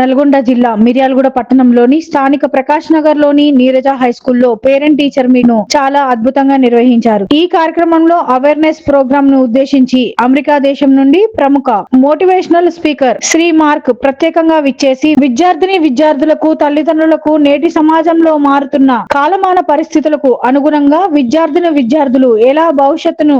నల్గొండ జిల్లా మిర్యాలగూడ పట్టణంలోని స్థానిక ప్రకాష్ నగర్ లోని నీరజ హై స్కూల్లో పేరెంట్ టీచర్ మీట్ను చాలా అద్భుతంగా నిర్వహించారు. ఈ కార్యక్రమంలో అవేర్నెస్ ప్రోగ్రామ్ ను ఉద్దేశించి అమెరికా దేశం నుండి ప్రముఖ మోటివేషనల్ స్పీకర్ శ్రీ మార్క్ ప్రత్యేకంగా విచ్చేసి విద్యార్థులకు తల్లిదండ్రులకు నేటి సమాజంలో మారుతున్న కాలమాన పరిస్థితులకు అనుగుణంగా విద్యార్థులు ఎలా భవిష్యత్తును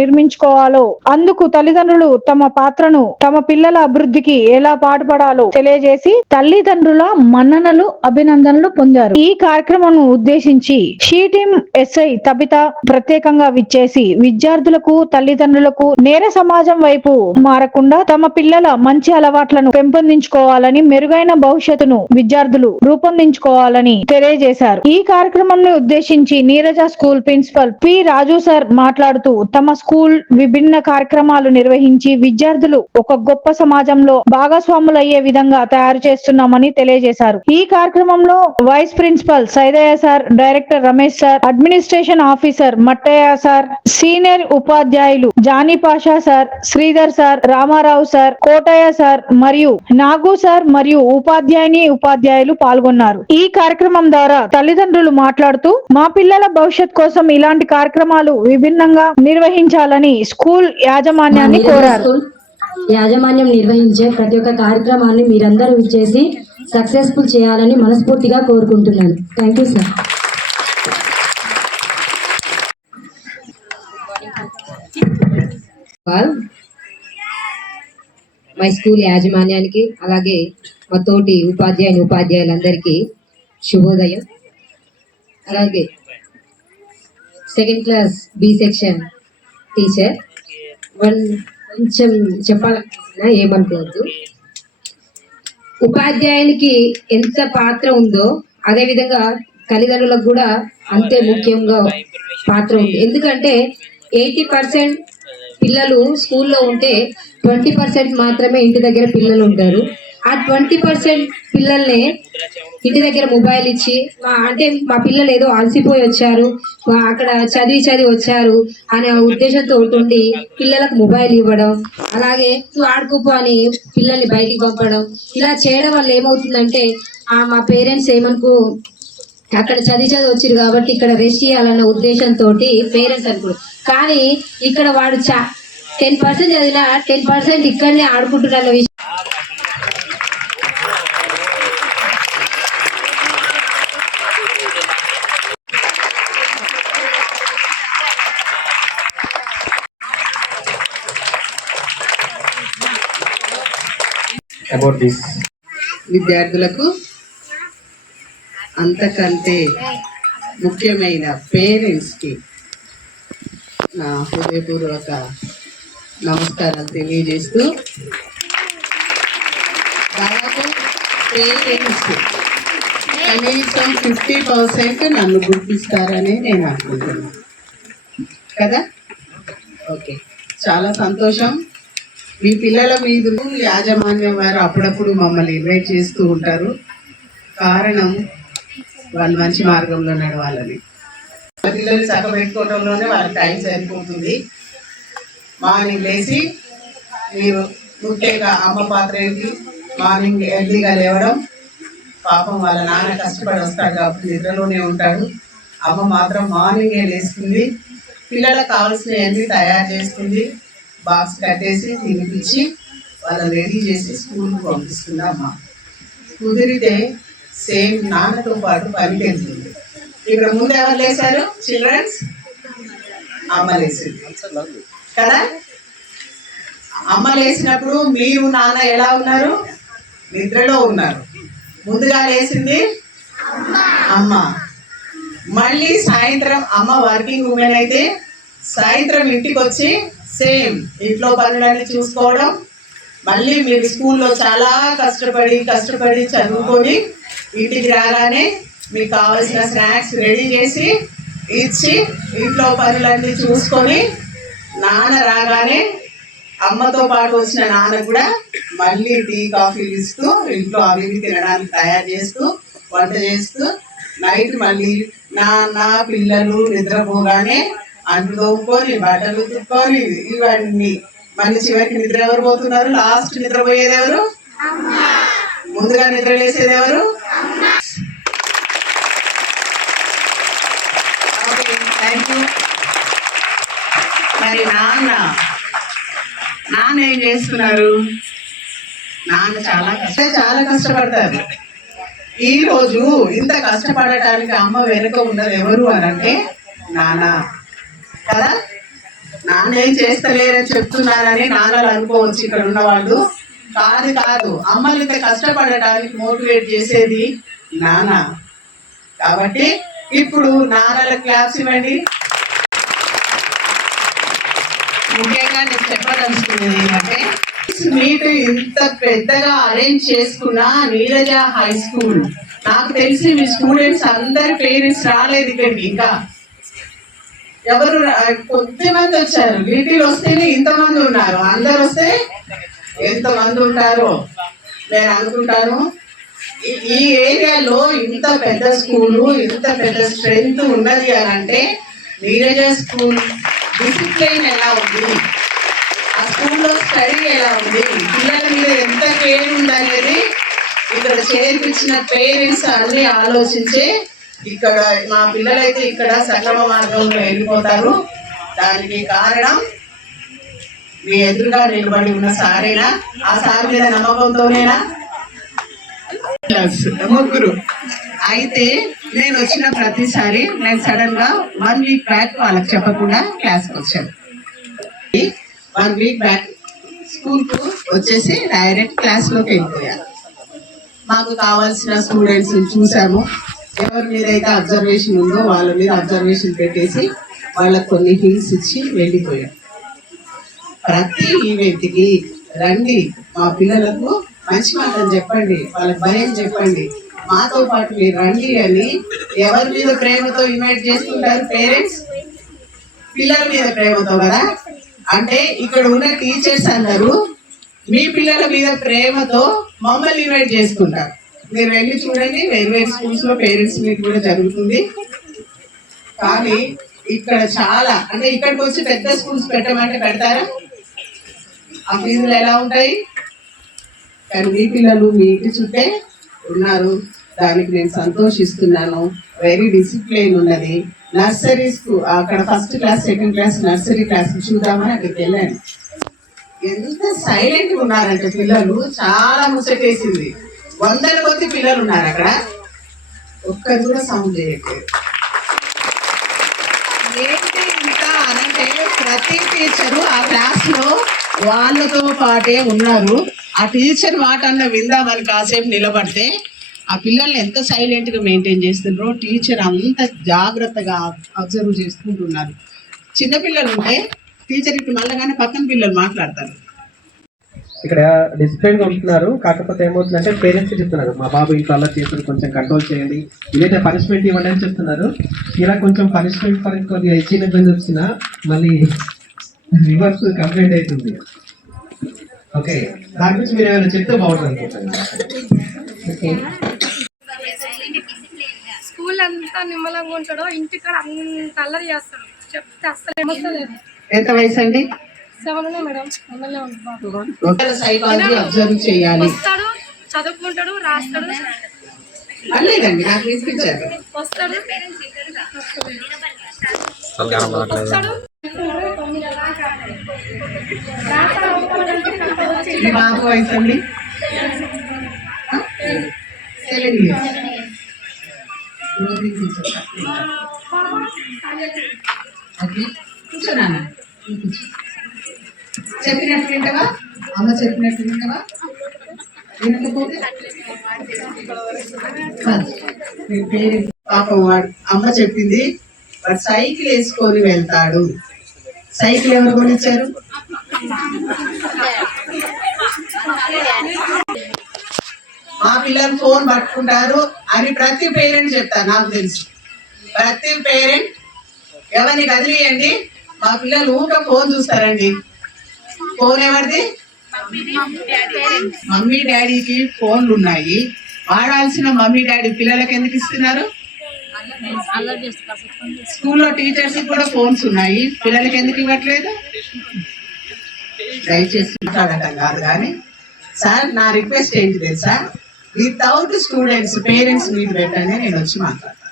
నిర్మించుకోవాలో, అందుకు తల్లిదండ్రులు తమ పిల్లల అభివృద్ధికి ఎలా పాటుపడాలో తెలియజేసి తల్లిదండ్రుల మన్ననలు, అభినందనలు పొందారు. ఈ కార్యక్రమం ఉద్దేశించి షీ టీమ్ ఎస్ఐ తబిత ప్రత్యేకంగా విచ్చేసి విద్యార్థులకు, తల్లిదండ్రులకు నేర సమాజం వైపు మారకుండా తమ పిల్లల మంచి అలవాట్లను పెంపొందించుకోవాలని, మెరుగైన భవిష్యత్తును విద్యార్థులు రూపొందించుకోవాలని తెలియజేశారు. ఈ కార్యక్రమాన్ని ఉద్దేశించి నీరజ స్కూల్ ప్రిన్సిపల్ పి రాజు సార్ మాట్లాడుతూ తమ స్కూల్ విభిన్న కార్యక్రమాలు నిర్వహించి విద్యార్థులు ఒక గొప్ప సమాజంలో భాగస్వాములయ్యే విధంగా తయారు చేస్తున్నామని తెలియజేశారు. ఈ కార్యక్రమంలో vice principal Saidayya sir, director Ramesh sir, administration officer Mattayya sir, senior ఉపాధ్యాయులు Jani Pasha sir, Sridhar sir, Ramarao sir, Kotayya sir మరియు నాగు సార్ మరియు ఉపాధ్యాయులు పాల్గొన్నారు. ఈ కార్యక్రమం ద్వారా తల్లిదండ్రులు మాట్లాడుతూ మా పిల్లల భవిష్యత్ కోసం ఇలాంటి కార్యక్రమాలు విభిన్నంగా నిర్వహించాలని స్కూల్ యాజమాన్యాన్ని కోరారు. యాజమాన్యం నిర్వహించే ప్రతి ఒక్క కార్యక్రమాన్ని మీరందరూ చేసి సక్సెస్ఫుల్ చేయాలని మనస్ఫూర్తిగా కోరుకుంటున్నాను. Thank you sir. మా స్కూల్ యాజమాన్యానికి అలాగే మా తోటి ఉపాధ్యాయులందరికీ శుభోదయం. అలాగే second class B section teacher కొంచెం చెప్పాలన్నా ఏమనుకోవద్దు. ఉపాధ్యాయునికి ఎంత పాత్ర ఉందో అదేవిధంగా తల్లిదండ్రులకు కూడా అంతే ముఖ్యంగా పాత్ర ఉంది. ఎందుకంటే 80% పిల్లలు స్కూల్లో ఉంటే 20% మాత్రమే ఇంటి దగ్గర పిల్లలు ఉంటారు. ఆ 20% పిల్లల్ని ఇంటి దగ్గర మొబైల్ ఇచ్చి మా పిల్లలు ఏదో అలసిపోయి వచ్చారు, అక్కడ చదివి వచ్చారు అనే ఉద్దేశంతో ఉండి పిల్లలకు మొబైల్ ఇవ్వడం, అలాగే ఆడుకోపో అని పిల్లల్ని బయటికి పంపడం, ఇలా చేయడం వల్ల ఏమవుతుందంటే మా పేరెంట్స్ అక్కడ చదివి వచ్చారు కాబట్టి ఇక్కడ రెస్ట్ చేయాలన్న ఉద్దేశంతో పేరెంట్స్ అనుకోరు. కానీ ఇక్కడ వాడు 10% చదివినా 10% ఇక్కడనే ఆడుకుంటున్న విషయం విద్యార్థులకు అంతకంటే ముఖ్యమైన పేరెంట్స్కి నా హృదయపూర్వక నమస్కారాలు తెలియజేస్తూ, దాదాపు పేరెంట్స్ కనీసం 50% నన్ను గుర్తిస్తారని నేను అనుకుంటున్నాను కదా. ఓకే, చాలా సంతోషం. మీ పిల్లల మీద యాజమాన్యం వారు అప్పుడప్పుడు మమ్మల్ని ఇన్వైట్ చేస్తూ ఉంటారు. కారణం వాళ్ళు మంచి మార్గంలో నడవాలని. పిల్లలు చక్కబెట్టుకోవడంలోనే వాళ్ళ టైం సరిపోతుంది. మార్నింగ్ లేచి మీరు ముఖ్యంగా అమ్మ పాత్ర ఏంటి, మార్నింగ్ ఎర్లీగా లేవడం. పాపం వాళ్ళ నాన్న కష్టపడి వస్తాడు కాబట్టి నిద్రలోనే ఉంటాడు. అమ్మ మాత్రం మార్నింగే లేస్తుంది, పిల్లలకు కావాల్సినవన్నీ తయారు చేస్తుంది, బాక్స్ కట్టేసి తినిపించి వాళ్ళని రెడీ చేసి స్కూల్కి పంపిస్తుంది అమ్మ. కుదిరితే సేమ్ నాన్నతో పాటు పనికి వెళ్తుంది. ఇక్కడ ముందు ఎవరు లేచారు? చిల్డ్రన్స్ అమ్మ లేచింది కదా. అమ్మ లేచినప్పుడు మీరు నాన్న ఎలా ఉన్నారు? నిద్రలో ఉన్నారు. ముందుగా లేచింది అమ్మ. మళ్ళీ సాయంత్రం అమ్మ వర్కింగ్ ఉమెన్ అయితే సాయంత్రం ఇంటికి వచ్చి సేమ్ ఇంట్లో పనులన్నీ చూసుకోవడం. మళ్ళీ మీరు స్కూల్లో చాలా కష్టపడి చదువుకొని ఇంటికి రాగానే మీకు కావాల్సిన స్నాక్స్ రెడీ చేసి ఇచ్చి ఇంట్లో పనులన్నీ చూసుకొని నాన్న రాగానే అమ్మతో పాటు వచ్చిన నాన్న కూడా మళ్ళీ టీ కాఫీలు ఇస్తూ ఇంట్లో అవి తినడానికి తయారు చేస్తూ వంట చేస్తూ నైట్ మళ్ళీ నాన్న పిల్లలు నిద్రపోగానే అంటు తోముకొని బట్టలు ఉతుక్కొని ఇవన్నీ మళ్ళీ చివరికి నిద్ర ఎవరు పోతున్నారు? లాస్ట్ నిద్రపోయేది ఎవరు? ముందుగా నిద్ర లేసేది ఎవరు? Thank you. మరి నాన్న ఏం చేస్తున్నారు? నాన్న చాలా కష్టపడతారు. ఈ రోజు ఇంత కష్టపడటానికి అమ్మ వెనుక ఉన్నది ఎవరు అని అంటే నాన్న కదా. నాన్న ఏం చేస్తలేరని చెప్తున్నారని నాన్నలు అనుకోవచ్చు ఇక్కడ ఉన్న వాళ్ళు. కాదు, అమ్మలు ఇంత కష్టపడటానికి మోటివేట్ చేసేది నాన్న. కాబట్టి ఇప్పుడు నాన్నల క్లాప్స్ ఇవ్వండి. ముఖ్యంగా నేను చెప్పదలుచుకున్నది ఏంటంటే మీట్ ఇంత పెద్దగా అరేంజ్ చేసుకున్న నీరజ హై స్కూల్, నాకు తెలిసి మీ స్టూడెంట్స్ అందరి పేరెంట్స్ రాలేదు ఇక్కడికి. ఇంకా ఎవరు కొద్దిమంది వచ్చారు. వీటిలో వస్తేనే ఇంతమంది ఉన్నారు. అందరు వస్తే ఎంతమంది ఉంటారో నేను అనుకుంటాను. ఈ ఏరియాలో ఇంత పెద్ద స్కూలు, ఇంత పెద్ద స్ట్రెంగ్త్ ఉన్నది అని అంటే నీరజ స్కూల్ డిసిప్లైన్ ఎలా ఉంది, ఆ స్కూల్లో స్టడీ ఎలా ఉంది, పిల్లల మీద ఎంత కేర్ ఉందనేది ఇక్కడ చేర్పించిన పేరెంట్స్ అన్ని ఆలోచించే ఇక్కడ మా పిల్లలైతే ఇక్కడ సక్రమ మార్గంలో వెళ్ళిపోతారు. దానికి కారణం మీ ఎదురుగా నిలబడి ఉన్న సారేనా? ఆ సార్ మీద నమ్మకంతోనేనా? ముగ్గురు. అయితే నేను వచ్చిన ప్రతిసారి నేను సడన్ గా 1 వీక్ బ్యాక్ వాళ్ళకి చెప్పకుండా క్లాస్కి వచ్చాను. 1 వీక్ బ్యాక్ స్కూల్ కు వచ్చేసి డైరెక్ట్ క్లాస్ లోకి వెళ్ళిపోయాను. మాకు కావాల్సిన స్టూడెంట్స్ చూసాము. ఎవరి మీద అయితే అబ్జర్వేషన్ ఉందో వాళ్ళ మీద అబ్జర్వేషన్ పెట్టేసి వాళ్ళకి కొన్ని హిల్స్ ఇచ్చి వెళ్ళిపోయాం. ప్రతి ఈవెంట్కి రండి, మా పిల్లలకు మంచి మాటలు చెప్పండి, వాళ్ళకి భయం చెప్పండి, మాతో పాటు మీరు రండి అని ఎవరి మీద ప్రేమతో ఇన్వైట్ చేస్తుంటారు పేరెంట్స్? పిల్లల మీద ప్రేమతో కదా. అంటే ఇక్కడ ఉన్న టీచర్స్ అందరూ మీ పిల్లల మీద ప్రేమతో మమ్మల్ని ఇన్వైట్ చేసుకుంటారు. మీరు వెళ్ళి చూడండి, వేరు స్కూల్స్ లో పేరెంట్స్ మీట్ కూడా జరుగుతుంది. కానీ ఇక్కడ చాలా అంటే ఇక్కడికి వచ్చి పెద్ద స్కూల్స్ పెట్టమంటే పెడతారా? ఆ ఫీజులు ఎలా ఉంటాయి? కానీ మీ పిల్లలు మీ ఇంటి చుట్టే ఉన్నారు. దానికి నేను సంతోషిస్తున్నాను. వెరీ డిసిప్లైన్ ఉన్నది. నర్సరీస్ కు అక్కడ first class, second class, nursery class చూద్దామని అక్కడికి వెళ్ళాను. ఎంత సైలెంట్ గా ఉన్నారంటే పిల్లలు, చాలా ముచ్చటేసింది. 100 కొద్ది పిల్లలు ఉన్నారు అక్కడ, ఒక్కరు కూడా సౌండ్ చేయట్లేదు. ఏంటి ఇంకా అనంటే ప్రతి టీచరు ఆ క్లాస్ లో వాళ్ళతో పాటే ఉన్నారు. ఆ టీచర్ మాట అన్న విందామని కాసేపు నిలబడితే ఆ పిల్లల్ని ఎంత సైలెంట్ గా మెయింటైన్ చేస్తున్నారో టీచర్ అంత జాగ్రత్తగా అబ్జర్వ్ చేసుకుంటున్నారు. చిన్నపిల్లలు ఉంటే టీచర్ ఇటు మళ్ళగానే పక్కన పిల్లలు మాట్లాడతారు. ఇక్కడ డిసిప్లైన్ గా ఉంటున్నారు. కాకపోతే ఏమవుతుందంటే పేరెంట్స్ చెప్తున్నారు, మా బాబు ఇంట్లో అలా చేతులు కొంచెం కంట్రోల్ చేయండి, ఇదైతే పనిష్మెంట్ ఇవ్వండి అని చెప్తున్నారు. ఇలా కొంచెం పనిష్మెంట్ పరంగా కొద్దిగా ఇచ్చిన ఇబ్బంది వచ్చినా మళ్ళీ రివర్స్ కంప్లైంట్ అవుతుంది. ఓకే, దాని గురించి మీరు ఏమైనా చెప్తే బాగుంటుంది అనుకుంటున్నాను. ఓకే, స్కూల్ అంతా నిమ్మలంగా ఉంటాడో ఇంటికాడ అంత అల్లరి చేస్తాడు. చెప్తే అస్సలు ఏమొస్తలేదు. ఎంత వయసు అండి? 7 మేడం. సైకాలజీ అబ్జర్వ్ చేయాలి. వస్తాడు, చదువుకుంటాడు, రాస్తాడు, లేదండి నాకు వినిపించారు. వస్తాడు, మీ బాబు వయసు అండి? 7 years. కూర్చోనా? చెప్పినట్టు వింటవా? అమ్మ చెప్పినట్టు వింటవా? వినకపోతే పాపం వాడు అమ్మ చెప్పింది వాడు సైకిల్ వేసుకొని వెళ్తాడు. సైకిల్ ఎవరు కొనిచ్చారు? మా పిల్లలు ఫోన్ పట్టుకుంటారు అని ప్రతి పేరెంట్ చెప్తారు. నాకు తెలుసు ప్రతి పేరెంట్ ఎవరిని కదిలియండి, మా పిల్లలు ఊక ఫోన్ చూస్తారండి. ఫోన్ ఎవరిది? మమ్మీ డాడీకి ఫోన్లు ఉన్నాయి. వాడాల్సిన మమ్మీ డాడీ పిల్లలకి ఎందుకు ఇస్తున్నారు? స్కూల్లో టీచర్స్ కూడా ఫోన్స్ ఉన్నాయి, పిల్లలకి ఎందుకు ఇవ్వట్లేదు? దయచేసి మాట్లాడటం కాదు కానీ సార్ నా రిక్వెస్ట్ ఏంటి తెలుసా, వితౌట్ స్టూడెంట్స్ పేరెంట్స్ మీట్ పెట్టండి, నేను వచ్చి మాట్లాడతాను.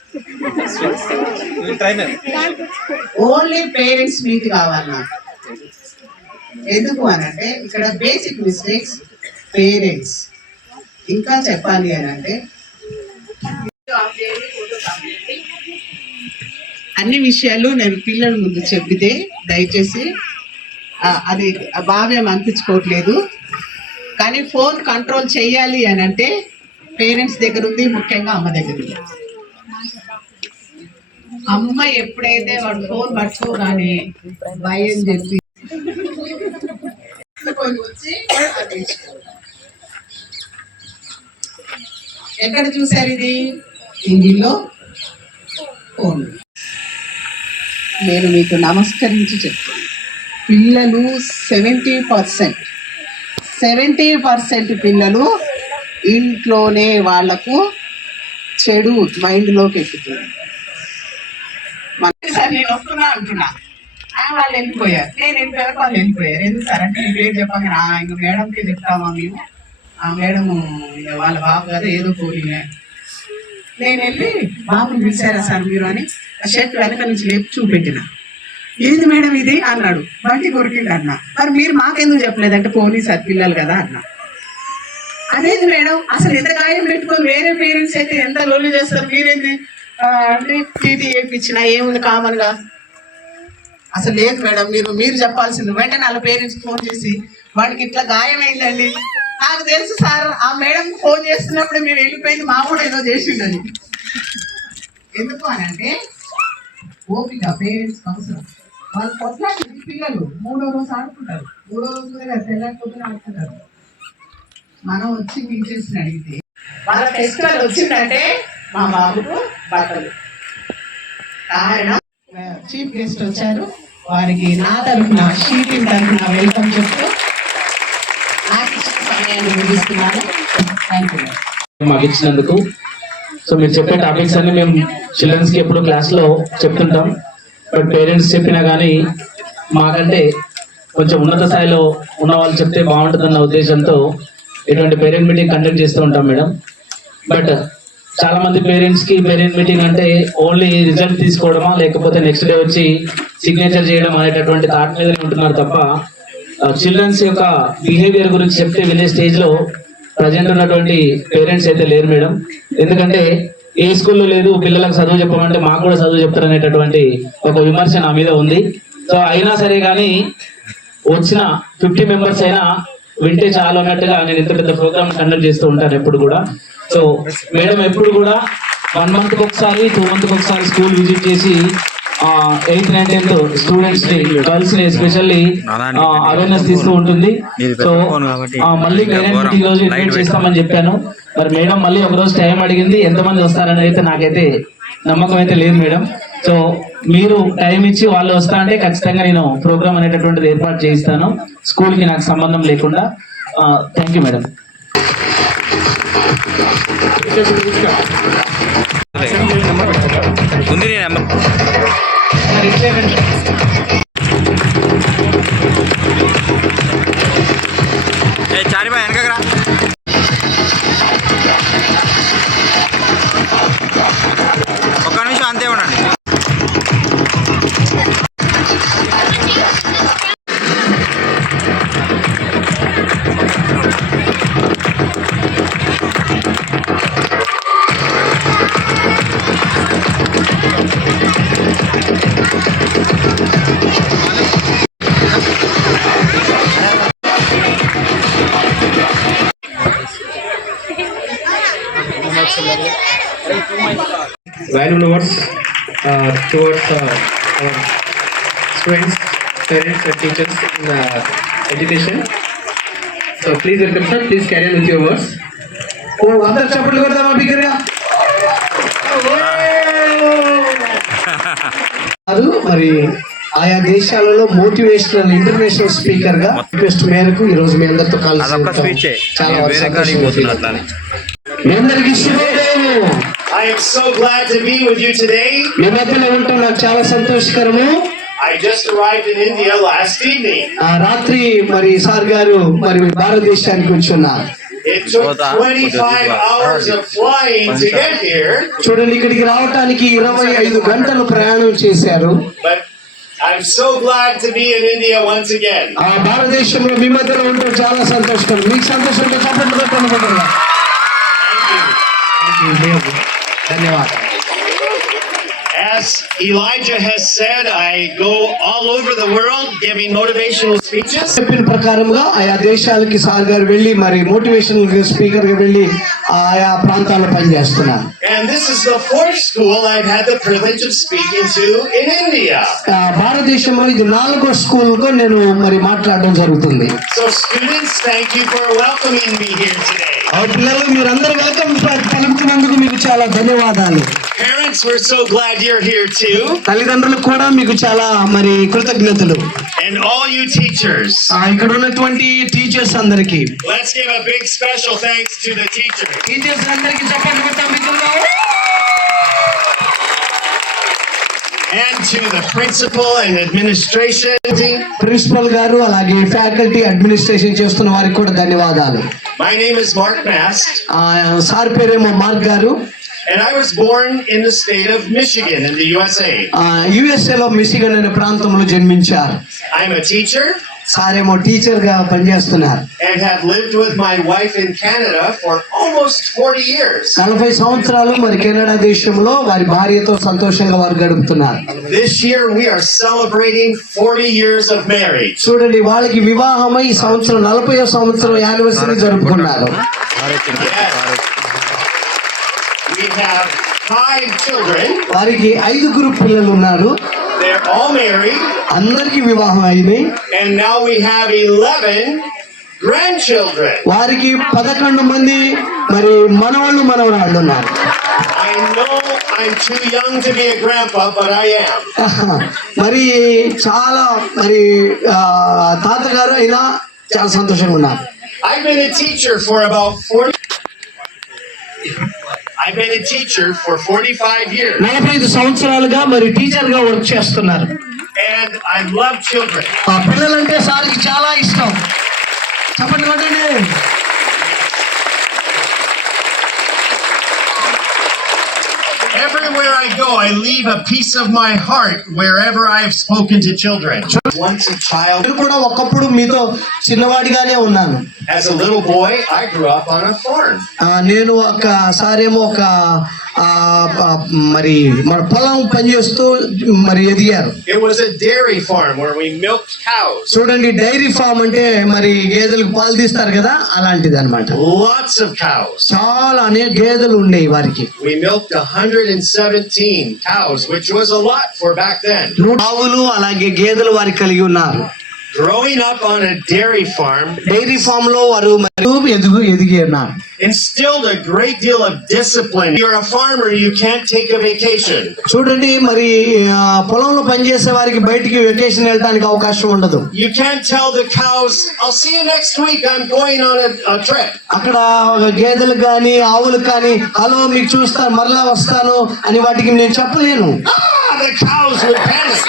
ఓన్లీ పేరెంట్స్ మీట్ కావాలి నాకు. ఎందుకు అనంటే ఇక్కడ బేసిక్ మిస్టేక్స్ పేరెంట్స్. ఇంకా చెప్పాలి అనంటే అన్ని విషయాలు నేను పిల్లల ముందు చెప్పితే దయచేసి అది బావేం అనిపించుకోవట్లేదు, కానీ ఫోన్ కంట్రోల్ చేయాలి అని అంటే పేరెంట్స్ దగ్గర ఉంది, ముఖ్యంగా అమ్మ దగ్గర ఉంది. అమ్మ ఎప్పుడైతే వాడు ఫోన్ పట్టుకోగానే భయం చెప్పి వచ్చి ఎక్కడ చూసారు ఇది? హిందీలో ఫోన్. నేను మీకు నమస్కరించి చెప్తాను, పిల్లలు 70% పిల్లలు ఇంట్లోనే వాళ్లకు చెడు మైండ్లోకి ఎక్కుతుంది. నేను వస్తున్నా అంటున్నా, వాళ్ళు వెళ్ళిపోయారు, నేను వెళ్ళిపోయారు, వాళ్ళు వెళ్ళిపోయారు. ఎందుకు సార్ అంటే నీ పేరు చెప్పాను, ఇంక మేడంకి చెప్తామా మేము, ఆ మేడం వాళ్ళ బాబు కదా ఏదో కోరిగా. నేను వెళ్ళి బాబుని పిలిచారా సార్ మీరు అని ఆ షర్ట్ వెనక నుంచి లేపి చూపెట్టిన. ఏది మేడం ఇది అన్నాడు. బండి కొరికిండు అన్న. మరి మీరు మాకెందుకు చెప్పలేదంటే పోలీస్ అది పిల్లలు కదా అన్న. అదేది మేడం, అసలు ఎంత గాయం పెట్టుకొని వేరే పేరెంట్స్ అయితే ఎంత లొల్లి చేస్తారు, మీరేంది అంటే టీటీ వేయించిన ఏముంది కామన్ గా. అసలు లేదు మేడం, మీరు చెప్పాల్సింది. వెంటనే వాళ్ళ పేరెంట్స్ ఫోన్ చేసి వాడికి ఇట్లా గాయమైందండి. నాకు తెలుసు సార్, ఆ మేడం ఫోన్ చేస్తున్నప్పుడు మేము వెళ్ళిపోయింది, మా కూడా ఏదో చేసిండని. ఎందుకు అని అంటే ఓపిక పేరెంట్స్ అవసరం. వాళ్ళు కొట్లాడి పిల్లలు 3వ రోజు ఆడుకుంటారు, 3వ రోజు కూడా తెల్లకపోతే ఆడుకుంటారు. మనం వచ్చి టీచర్స్ని అడిగితే వాళ్ళ ఫెస్టివల్ వచ్చిందంటే మా బాబుకు బట్టలు. కారణం చీఫ్ గెస్ట్ వచ్చారు, వారికి నా తరఫున షీటింగ్ తరఫున వెల్కమ్ చెప్తూ నాకు ఇచ్చిన సమయాన్ని ముగిస్తున్నాను. థ్యాంక్ యూ మాకు ఇచ్చినందుకు. సో మీరు చెప్పే టాపిక్స్ అన్ని మేము చిల్డ్రన్స్ కి ఎప్పుడు క్లాస్ లో చెప్తుంటాం, బట్ పేరెంట్స్ చెప్పినా కానీ మాకంటే కొంచెం ఉన్నత స్థాయిలో ఉన్న వాళ్ళు చెప్తే బాగుంటుందన్న ఉద్దేశంతో ఇటువంటి పేరెంట్ మీటింగ్ కండక్ట్ చేస్తూ ఉంటాం మేడం. బట్ చాలా మంది పేరెంట్స్ కి పేరెంట్ మీటింగ్ అంటే ఓన్లీ రిజల్ట్ తీసుకోవడమా లేకపోతే నెక్స్ట్ డే వచ్చి సిగ్నేచర్ చేయడం అనేటటువంటి థాట్ మీదనే ఉంటున్నారు తప్ప చిల్డ్రన్స్ యొక్క బిహేవియర్ గురించి చెప్తే వినే స్టేజ్ లో ప్రజెంట్ ఉన్నటువంటి పేరెంట్స్ అయితే లేరు మేడం. ఎందుకంటే ఏ స్కూల్లో లేదు, పిల్లలకు చదువు చెప్పమంటే మాకు కూడా చదువు చెప్తారు అనేటటువంటి ఒక విమర్శ నా మీద ఉంది. సో అయినా సరే కానీ వచ్చిన 50 మెంబర్స్ అయినా వింటే చాలు అన్నట్టుగా నేను ఇంత పెద్ద ప్రోగ్రామ్ కండక్ట్ చేస్తూ ఉంటాను ఎప్పుడు కూడా. సో మేడం ఎప్పుడు కూడా 1 month ఒకసారి 2 months ఒకసారి స్కూల్ విజిట్ చేసి 8th, 9th, 10th స్టూడెంట్స్ ని గర్ల్స్ ని ఎస్పెషల్లీ అవేర్నెస్ తీస్తూ ఉంటుంది. సో మళ్ళీ పేరెంట్ మీటింగ్ రోజు ఇన్వైట్ చేస్తామని చెప్పాను. మరి మేడం మళ్ళీ ఒక రోజు టైం అడిగింది, ఎంతమంది వస్తారని అయితే నాకైతే నమ్మకం అయితే లేదు మేడం. సో మీరు టైం ఇచ్చి వాళ్ళు వస్తా అంటే ఖచ్చితంగా నేను ప్రోగ్రామ్ అనేటటువంటిది ఏర్పాటు చేయిస్తాను, స్కూల్ కి నాకు సంబంధం లేకుండా. Thank you madam. చారిబాయ్ వెనకరా. ఒక్క నిమిషం అంతే ఉండండి. Valuable words towards our students, parents and teachers in education. So please welcome sir, please carry on with your words. Oh, అందరూ చప్పట్లు కొడదామా బిగ్గరగా? అది మరి ఆయా దేశాలలో మోటివేషనల్ ఇంటర్నేషనల్ స్పీకర్ గా రిక్వెస్ట్ మేరకు ఈ రోజు మీ అందరితో కలిసి చాలా మీ అందరికీ శుభోదయం. I am so glad to be with you today. మీ మధ్యలో ఉండటం నాకు చాలా సంతోషకరము. I just arrived in India last evening. రాత్రి మరి సార్ గారు మరి భారతదేశానికి వచ్చున్నారు. It took 25 hours of flying to get here, చూడండి, ఇక్కడికి రావడానికి 25 గంటలు ప్రయాణం చేశారు. but I'm so glad to be in India once again. ఆ భారతదేశంలో మీ మధ్యలో ఉంటే చాలా సంతోషం. మీకు సంతోషంగా చప్పట్లు కొట్టండి. ధన్యవాదాలు. As Elijah has said, I go all over the world giving motivational speeches. చెప్పిన ప్రకారంగా ఆయా దేశాలకి సార్ గారు వెళ్ళి మరి మోటివేషనల్ స్పీకర్ గా వెళ్ళి ఆయా ప్రాంతాల్లో పనిచేస్తున్నారు. And this is the fourth school I've had the privilege of speaking to in India. భారతదేశంలో ఇది 4వ స్కూల్ గా నేను మరి మాట్లాడడం జరుగుతుంది. So students, thank you for welcoming me here today. పిల్లలు మీరందరూ వెల్కమ్ పలుకుతున్నందుకు మీకు చాలా ధన్యవాదాలు. Parents, we're so glad you're here too. తల్లిదండ్రులకు కూడా మీకు చాలా మరి కృతజ్ఞతలు. And all you teachers. ఇక్కడ ఉన్నటువంటి టీచర్స్ అందరికి. Let's give a big special thanks to the teachers. Teachers అందరికి చప్పట్లు కొడతాం మిత్రులు. And to the principal and administration team. Principal గారు అలాగే ఫ్యాకల్టీ అడ్మినిస్ట్రేషన్ చేస్తున్న వారికి కూడా ధన్యవాదాలు. My name is Mark Mast. Sir పేరేమో మార్క్ గారు. And I was born in the state of Michigan in the USA. USA లో మిచిగన్ అనే ప్రాంతంలో జన్మించారు. I'm a teacher. సారేమో టీచర్ గా పనిచేస్తున్నారు. And have lived with my wife in Canada for almost 40 years. 40 సంవత్సరాలు మరి కెనడా దేశంలో వారి భార్యతో సంతోషంగా వారు గడుపుతున్నారు. This year we are celebrating 40 years of marriage. చూడండి, వాళ్ళకి వివాహమై ఈ సంవత్సరం 40వ సంవత్సరం యానివర్సరీ జరుపుకున్నారు. We have 5 children. వారికి 5 పిల్లలు ఉన్నారు. They're all married. అందరికి వివాహం అయింది. And now we have 11 grandchildren. వారికి 11 మంది మరి మనవాళ్ళు మనవరాళ్ళు ఉన్నారు. I know I'm too young to be a grandpa, but I am. మరి చాలా మరి తాతగారు అయినా చాలా సంతోషంగా ఉన్నారు. I've been a teacher for about 45 years. 45 సంవత్సరాలుగా మరి టీచర్ గా వర్క్ చేస్తున్నారు. And I love children. ఆ పిల్లలంటే సార్కి చాలా ఇష్టం. చెప్పండి కొట్టండి. Everywhere I go, I leave a piece of my heart wherever I have spoken to children. Once a child. నేను కూడా ఒకప్పుడు మీతో చిన్నవాడిగానే ఉన్నాను. As a little boy, I grew up on a farm. నేను ఒకసారేమో ఒక మరి మన పొలం పనిచేస్తూ మరి ఎదిగారు. It was a dairy farm where we milked cows. చూడండి, డైరీ ఫామ్ అంటే మరి గేదెలకు పాలు తీస్తారు కదా, అలాంటిది అన్నమాట. Lots of cows. చాలా అనేక గేదెలు ఉండేవి వారికి. We milked 117 cows, which was a lot for back then. ఆవులు అలాగే గేదెలు వారికి కలిగి ఉన్నారు. Growing up on a dairy farm, dairy farm లో వారు ఎదిగి ఉన్నారు. instilled a great deal of discipline. You're a farmer, you can't take a vacation. చూడండి, మరి పొలంలో పనిచేసే వారికి బయటికి వెకేషన్ వెళ్ళడానికి అవకాశం ఉండదు. You can't tell the cows, I'll see you next week, I'm going on a trip. అక్కడ గేదెలు కానీ ఆవులు కానీ హలో మీకు చూస్తాను మరలా వస్తాను అని వాటికి నేను చెప్పలేను. The cows would panic.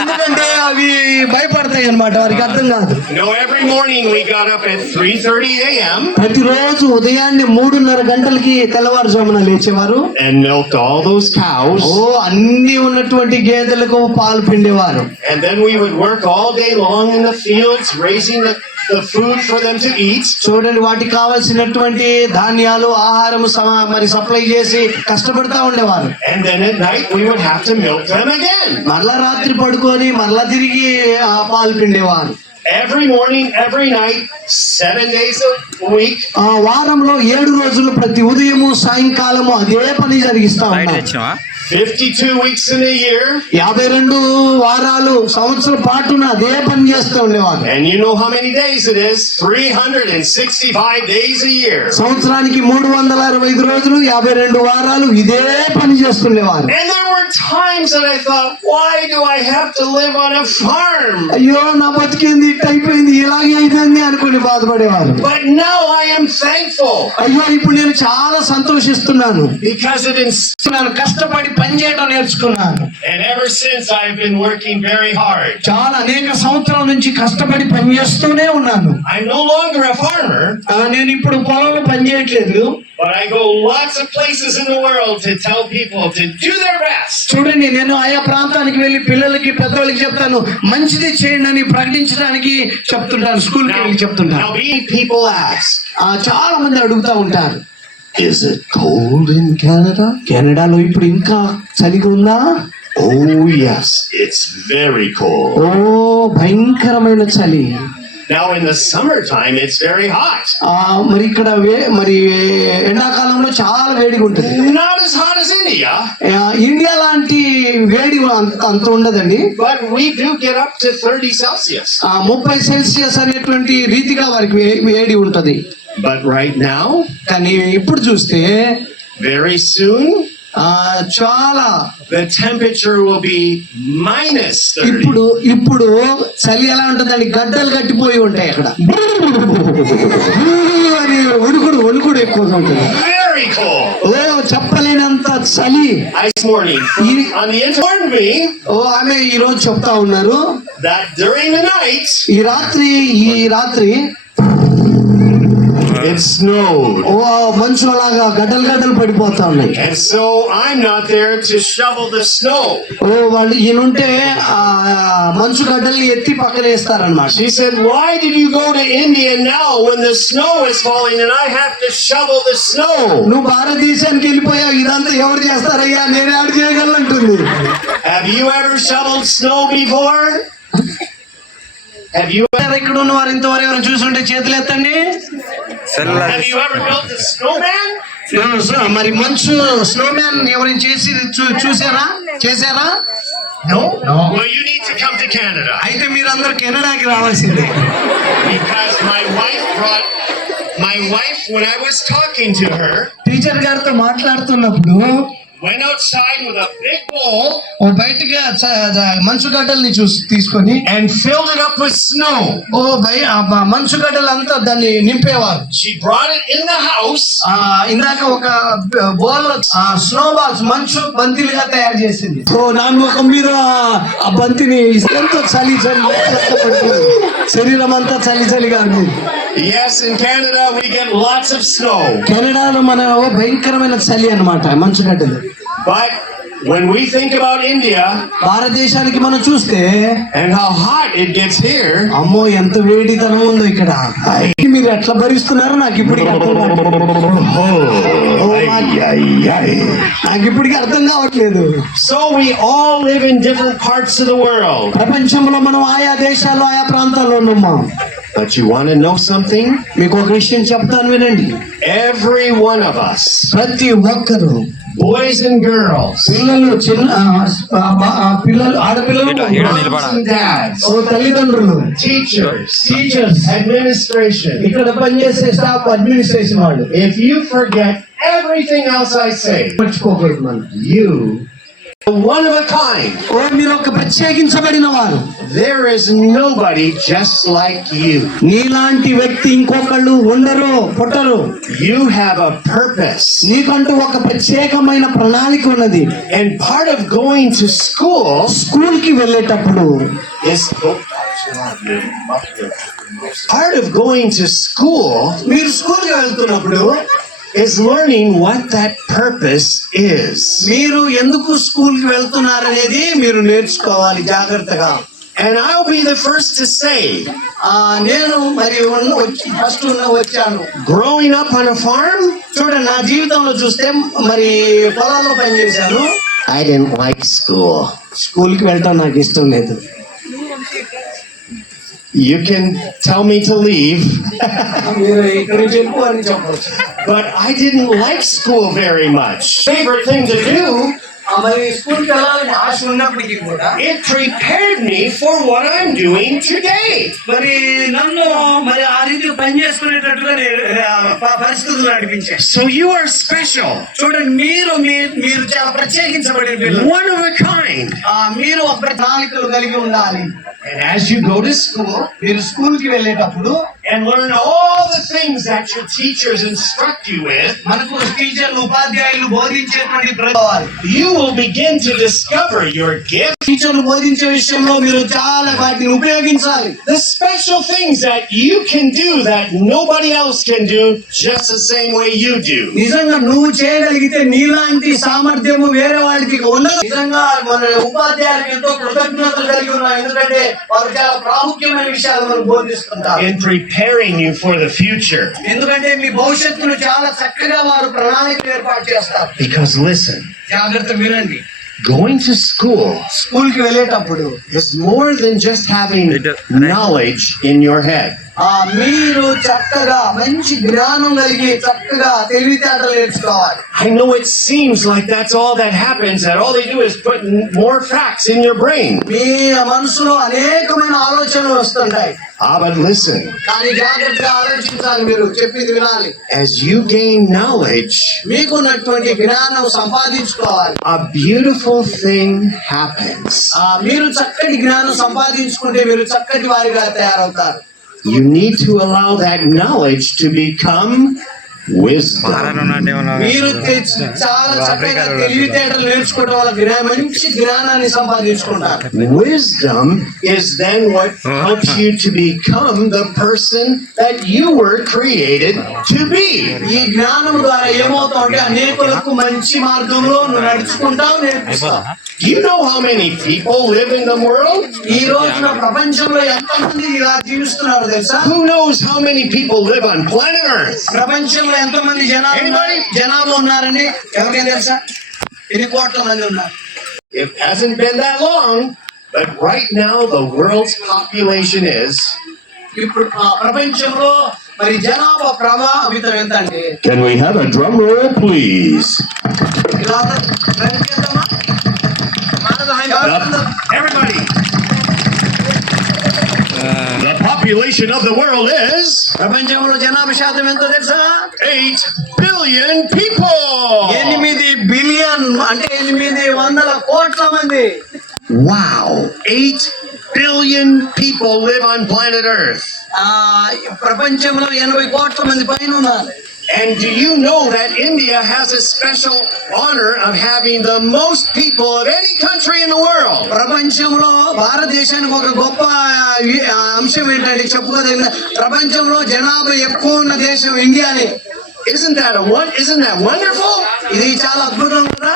ఎందుకంటే అవి భయపడతాయి అన్నమాట, వారికి అర్థం కాదు. No, every morning we got up at 3:30 a.m. ప్రతిరోజు ఉదయాన్నే 3:30 గంటలకి తెల్లవారుజామున లేచేవారు. and milked all those cows. అన్ని ఉన్నటువంటి గేదెలకు పాలు పిండేవారు. And then we would work all day long in the fields raising the food for them to eat. చూడండి, వాటికి కావాల్సినటువంటి ధాన్యాలు ఆహారం మరి సప్లై చేసి కష్టపడతా ఉండేవారు. And then at night we would have to milk them again. మరలా రాత్రి పడుకొని మరలా తిరిగి పాలు పిండేవారు. Every morning, every night, 7 days a week. వారంలో 7 రోజులు ప్రతి ఉదయము సాయంకాలము అదే పని జరిగిస్తా ఉన్నారు. 52 weeks in a year. 52 వారాలు సంవత్సరం పాటున అదే పని చేస్తూ ఉండేవారు. And you know how many days it is? 365 days a year. సంవత్సరానికి 365 రోజులు 52 వారాలు ఇదే పని చేస్తుండేవారు. And there were times that I thought, why do I have to live on a farm? అయ్యో నా బతికేంది ఇట్ అయిపోయింది ఇలాగే అయిపోయింది అనుకుని బాధపడేవారు. But now I am thankful అయ్యో ఇప్పుడు నేను చాలా సంతోషిస్తున్నాను, because it is. నేను కష్టపడి పని చేయడం నేర్చుకున్నాను. And ever since I've been working very hard. చాలా అనేక సంవత్సరాల నుంచి కష్టపడి పని చేస్తూనే ఉన్నాను. I'm no longer a farmer. నేను ఇప్పుడు పొలంలో పని చేయట్లేదు, But I go lots of places in the world to tell people to do their best. చూడండి నేను ఆయా ప్రాంతానికి వెళ్ళి పిల్లలకి పెద్దవాళ్ళకి చెప్తాను, మంచిది చేయండి అని ప్రకటించడానికి చెప్తుంటాను, స్కూల్కి వెళ్ళి చెప్తుంటాను. Now people ask, చాలా మంది అడుగుతా ఉంటారు, is it cold in Canada? కెనడాలో ఇప్పుడు ఇంకా చలిగా ఉందా? Oh yes, it's very cold. ఓ భయంకరమైన చలి. Now in the summertime, it's very hot. మరి ఇక్కడ మరి ఎండాకాలంలో చాలా వేడిగా ఉంటుంది. Not as hot as India. India లాంటి వేడి అంత ఉండదండి. But we do get up to 30 Celsius. 30 Celsius అనేటువంటి రీతిగా వారికి వేడి ఉంటది. But right now, కానీ ఇప్పుడు చూస్తే very soon, చాలా the temperature will be minus 30. ఇప్పుడు చలి ఎలా ఉంటుందండి, గడ్డలు కట్టిపోయి ఉంటాయి అక్కడ, అని వణుకుడు ఎక్కువగా ఉంటుంది. Very cold. ఓ చెప్పలేనంత చలి. This morning, on the informed me ఆమె ఈ రోజు చెప్తా ఉన్నారు that during the night, ఈ రాత్రి it snowed. ఓ మంచు అలాగా గడ్డలు పడిపోతా ఉన్నాయి. And so I'm not there to shovel the snow. ఓ వాళ్ళు ఈయనుంటే ఆ మంచు గడ్డల్ని ఎత్తి పక్కన వేస్తారన్నమాట. She said, why did you go to India now when the snow is falling and I have to shovel the snow? నువ్వు భారతదేశానికి వెళ్ళిపోయావు, ఇదంతా ఎవరు చేస్తారయ్యా, నేను add చేయగలంటుంది. Have you ever shoveled snow before? Have you ఇక్కడ ఉన్న వారు ఇంతవరకు ఎవరైనా చూసుంటే చేతులు ఎత్తండి. Have you ever built a snowman? మరి మంచు స్నోమ్యాన్ ఎవరైనా చేశారా? No. Well, you need to come to Canada. అయితే మీరందరూ కెనడాకి రావాల్సిందే. Because my wife, when I was talking to her, teacher గారితో మాట్లాడుతున్నప్పుడు went outside with a big bowl బయటగా మంచు గడ్డల్ని తీసుకొని and filled it up with snow. మంచు గడ్డలు అంతా దాన్ని నింపేవారు. She brought it in the house. ఇందాక ఒక బౌల్ స్నో బాల్స్ మంచు బంతిలుగా తయారు చేసింది. నా ముఖం మీద ఆ బంతిని ఎంతో చలి శరీరం అంతా చలిగా ఉంది. Yes, in Canada we get lots of snow. కెనడాలో మన భయంకరమైన చలి అన్నమాట మంచు గడ్డలు. But when we think about India, భారతదేశానికి మనం చూస్తే and how hot it gets here, అమ్మో ఎంత వేడితనం ఉందో ఇక్కడ. మీరు ఎట్లా భరిస్తున్నారో నాకు ఇప్పటికి అర్థం కావట్లేదు. So we all live in different parts of the world. ప్రపంచంలో మనం ఆయా దేశాల్లో ఆయా ప్రాంతాల్లో ఉన్నాం. But you want to know something? మీకు ఒక విషయం చెప్తాను వినండి. Every one of us, ప్రతి ఒక్కరు, boys and girls, ఆడపిల్లలు, moms and dads, తల్లిదండ్రులు, teachers, administration, ఇక్కడ పనిచేసే స్టాఫ్, అడ్మినిస్ట్రేషన్ వాళ్ళు, if you forget everything else I say, మర్చిపోకూడదు మనం. you one of a kind. మీరు ఒక ప్రత్యేకించబడిన వారు. There is nobody just like you. నీలాంటి వ్యక్తి ఇంకొకళ్ళు ఉండరు, పుట్టరు. You have a purpose. నీకంటూ ఒక ప్రత్యేకమైన ప్రణాళిక ఉన్నది. And part of going to school కి వెళ్ళేటప్పుడు is part of going to school. మీరు స్కూల్ కి వెళ్తున్నప్పుడు is learning what that purpose is. మీరు ఎందుకు స్కూల్ కి వెళ్తున్నారనేది మీరు నేర్చుకోవాలి జాగ్రత్తగా. And I'll be the first to say, నేను మరి ఫస్ట్ వచ్చాను. growing up on a farm, చూడండి నా జీవితంలో చూస్తే మరి పొలాల్లో పనిచేశాను. I didn't like school. School కి వెళ్ళటం నాకు ఇష్టం లేదు. You can tell me to leave. మీరు ఇక్కడి నుంచి వెళ్ళిపో అని చెప్పవచ్చు. But I didn't like school very much. Favorite thing to do మరి స్కూల్కి వెళ్ళాలని ఆశ ఉన్నప్పటికీ కూడా it prepared me for what I'm doing today. మరి నన్ను మరి ఆ రీతి పని చేసుకునేటట్టుగా పరిస్థితులు నడిపించాయి. So you are special, చూడండి, మీరు చాలా ప్రత్యేకించబడిన పిల్లలు, one of a kind. మీరు ఒక ప్రణాళికలు కలిగి ఉండాలి. And as you go to school మీరు స్కూల్ కి వెళ్ళేటప్పుడు and learn all the things that your teachers instruct you with, మనకు టీచర్లు ఉపాధ్యాయులు బోధించేటువంటి ప్రతివారు you will begin to discover your gift, టీచర్లు బోధించే విషయంలో మీరు చాలా వాటిని ఉపయోగించాలి. the special things that you can do that nobody else can do just the same way you do. నిజంగా నువ్వు చేయగలిగితే నీలాంటి సామర్థ్యము వేరే వాళ్ళకి ఉండదు. నిజంగా మన ఉపాధ్యాయులకు ఎంతో కృతజ్ఞతలు కలిగి ఉన్నాం, ఎందుకంటే వారు చాలా ప్రాముఖ్యమైన విషయాలు మనకు బోధిస్తుంటారు. In preparing you for the future. ఎందుకంటే మీ భవిష్యత్తును చాలా చక్కగా వారు ప్రణాళికలు ఏర్పాటు చేస్తారు. Because listen, జాగ్రత్త వినండి, going to school స్కూల్ కి వెళ్ళేటప్పుడు is more than just having knowledge in your head. మీరు చక్కగా మంచి జ్ఞానం కలిగి చక్కగా తెలివితేటలు నేర్చుకోవాలి. I know it seems like that's all that happens, that all they do is put more facts in your brain. మీ మనసులో అనేకమైన ఆలోచనలు వస్తుంటాయి, But listen, కానీ జాగ్రత్తగా ఆలోచించాలి, మీరు చెప్పింది వినాలి. as you gain knowledge, మీకున్నటువంటి జ్ఞానం సంపాదించుకోవాలి. a beautiful thing happens. మీరు చక్కటి జ్ఞానం సంపాదించుకుంటే మీరు చక్కటి వారిగా తయారవుతారు. You need to allow that knowledge to become wisdom. మీరు చాలా చక్కగా తెలివితేటలు నేర్చుకోవడం వల్ల మంచి జ్ఞానాన్ని సంపాదించుకుంటారు. Wisdom is then what helps you to become the person that you were created to be. ఈ జ్ఞానం ద్వారా ఏమవుతామంటే అనేకులకు మంచి మార్గంలో నువ్వు నడుచుకుంటావు, నేర్పిస్తావు. Do you know how many people live in the world? ఈ రోజున ప్రపంచంలో ఎంతమంది ఇలా జీవిస్తున్నారు తెలుసా? Who knows how many people live on planet Earth? ప్రపంచంలో ఎంతమంది జనాభా ఉన్నారండి? ఎవరికైనా తెలుసా? ఎన్ని కోట్ల మంది ఉన్నారు? It hasn't been that long, but right now the world's population is. ఇప్పుడు ప్రపంచంలో మరి జనాభా ప్రభావితం ఎంత అంటే, Can we have a drum roll, please? ఇలా ప్రపంచమా? Everybody. The population of the world is ప్రపంచంలో జనాభా శాతం ఎంతో తెలుసా? 8 billion people. 8 బిలియన్ అంటే 800 కోట్ల మంది. Wow, 8 billion people live on planet Earth. ప్రపంచంలో 80 కోట్ల మంది పైన ఉన్నారు. And do you know that India has a special honor of having the most people of any country in the world? ప్రపంచంలో భారతదేశానికి ఒక గొప్ప అంశం ఏంటంటే చెప్పుకోదగిన, ప్రపంచంలో జనాభా ఎక్కువ ఉన్న దేశం ఇండియానే. Isn't that wonderful? ఇది చాలా అద్భుతం కదా.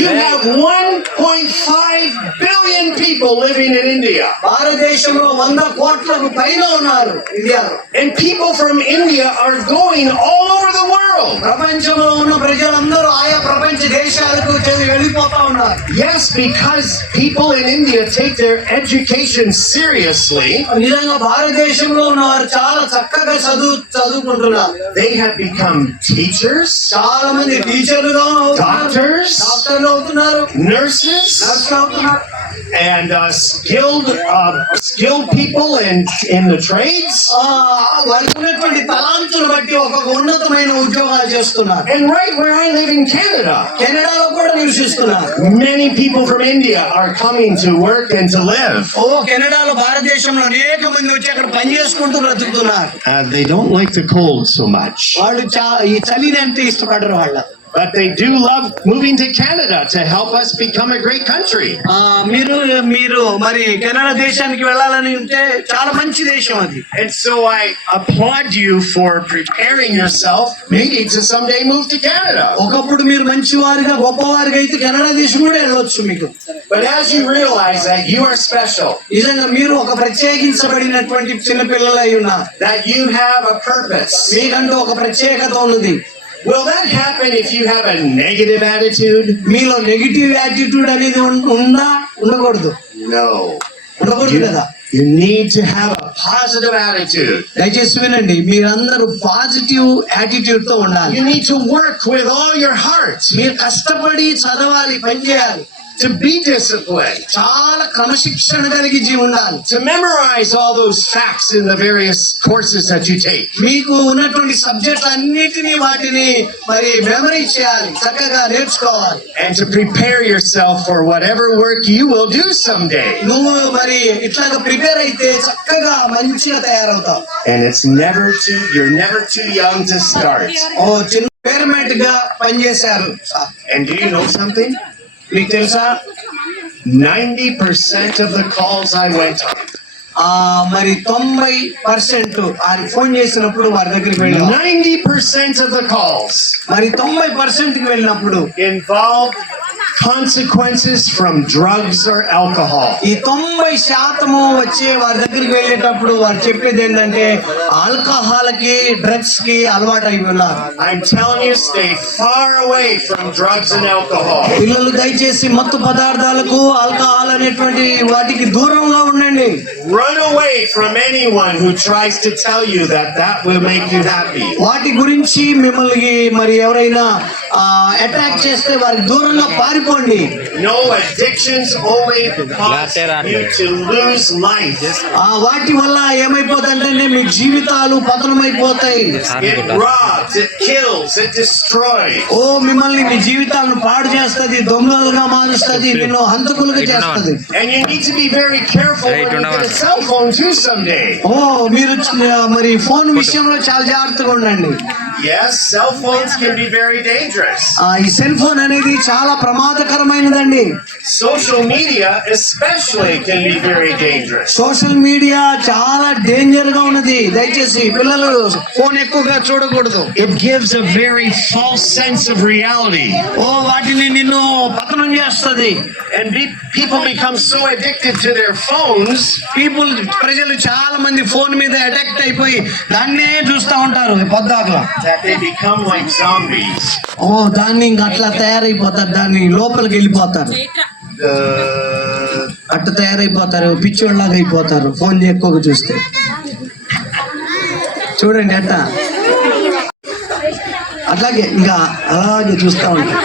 You have 1.5 billion people living in India. భారతదేశంలో 100 కోట్లకు పైన ఉన్నారు ఇండియాలో. And people from India are going all over the world. ప్రపంచంలో ఉన్న ప్రజలందరూ ఆయా ప్రపంచ దేశాలకు వెళ్ళిపోతా ఉన్నారు. Yes, because people in India take their education seriously. నిజంగా భారతదేశంలో ఉన్న వారు చాలా చక్కగా చదువుకుంటున్నారు. They have become teachers, చాలా మంది టీచర్లుగా doctors, డాక్టర్లు అవుతున్నారు, nurses, నర్సులు అవుతున్నారు, and skilled people in the trades. వారికి ఉన్నటువంటి తలాంతులు బట్టి ఒక్కొక్క ఉన్నతమైన ఉద్యోగాలు చేస్తున్నారు. And right where I live in Canada, కెనడాలో కూడా నివసిస్తున్నారు. many people from India are coming to work and to live. కెనడాలో భారతదేశంలో అనేక మంది వచ్చి అక్కడ పని చేసుకుంటూ బ్రతుకుతున్నారు. They don't like the cold so much. వాళ్ళు ఈ చలిని అంటే ఇష్టపడరు వాళ్ళ. But they do love moving to Canada to help us become a great country. మీరు మరి కెనడా దేశానికి వెళ్ళాలని ఉంటే చాలా మంచి దేశం అది. And so I applaud you for preparing yourself maybe to someday move to Canada. ఒకప్పుడు మీరు మంచి వారిగా గొప్పవారిగా అయితే కెనడా దేశం కూడా వెళ్ళొచ్చు మీకు. But as you realize that you are special, నిజంగా మీరు ఒక ప్రత్యేకించబడినటువంటి చిన్న పిల్లలై ఉన్నారు, that you have a purpose. మీకంటూ ఒక ప్రత్యేకత ఉన్నది. Will that happen if you have a negative attitude? మీలో నెగిటివ్ యాటిట్యూడ్ అనేది ఉందా? ఉండకూడదు. No. ఉండకూడదు కదా. You need to have a positive attitude. దయచేసి వినండి, మీరందరూ పాజిటివ్ యాటిట్యూడ్ తో ఉండాలి. You need to work with all your heart. మీరు కష్టపడి చదవాలి, పనిచేయాలి, To be disciplined. చాలా క్రమశిక్షణ కలిగి ఉండాలి. To memorize all those facts in the various courses that you take. మీకు ఉన్నటువంటి సబ్జెక్ట్ అన్నిటినీ వాటిని మరి మెమరీ చేయాలి, చక్కగా నేర్చుకోవాలి. And to prepare yourself for whatever work you will do someday. నువ్వు మరి ఇట్లాగా ప్రిపేర్ అయితే చక్కగా మంచిగా తయారవుతావు. And you're never too young to start. ఓ చిన్న ఎక్స్పెరిమెంట్ గా పనిచేశారు. And do you know something? మీకు తెలుసా, 90% of the calls I went on. మరి 90% ఆయన ఫోన్ చేసినప్పుడు వారి దగ్గరికి వెళ్ళాం. 90% of the calls మరి 90% కి వెళ్ళినప్పుడు involved consequences from drugs or alcohol. ఈ 90% వచ్చే వారి దగ్గరికి వెళ్ళేటప్పుడు వారు చెప్పేది ఏంటంటే ఆల్కహాల్ కి డ్రగ్స్ కి అలవాటు అయి ఉన్నారు. I'm telling you, stay far away from drugs and alcohol. పిల్లలు దయచేసి మత్తు పదార్థాలకు, ఆల్కహాల్ అనేటువంటి వాటికి దూరంగా ఉండండి. Run away from anyone who tries to tell you that will make you happy. వాటి గురించి మిమ్మల్ని మరి ఎవరైనా అటాక్ చేస్తే వారికి దూరంగా పారిపోండి. No, addictions only cause you to lose life. వాటి వల్ల ఏమైపోతుందంటే మీ జీవితాలు పతనమైపోతాయి. It robs, it kills, it destroys. ఓ మిమ్మల్ని, మీ జీవితాలను పాడు చేస్తది, దొంగలుగా మారుస్తది, నిన్ను హంతకులుగా చేస్తది. And you need to be very careful when you get a cell phone too someday. ఓ మీరు మరి ఫోన్ విషయంలో చాలా జాగ్రత్తగా ఉండండి. Yes, cell phones can be very dangerous. ఈ సెల్ ఫోన్ అనేది చాలా ప్రమాదకరమైనదండి. Social media especially can be very dangerous. Social media చాలా డేంజర్ గా ఉన్నది. దయచేసి పిల్లలు ఫోన్ ఎక్కువగా చూడకూడదు. It gives a very false sense of reality. ఓ వాటిని నిన్ను పతనం చేస్తది. And people become so addicted to their phones. ప్రజలు చాలా మంది ఫోన్ మీద అడిక్ట్ అయిపోయి దాన్నే చూస్తూ ఉంటారు పొద్దాకలా. That they become like zombies. ఓ దాన్ని ఇంకా అట్లా తయారైపోతారు, దాన్ని లోపలికి వెళ్ళిపోతారు, అట్లా తయారైపోతారు, పిచ్చోళ్ళలాగా అయిపోతారు ఫోన్ ఎక్కువగా చూస్తే. చూడండి అట్లా అట్లాగే ఇంకా అలాగే చూస్తూ ఉంటారు,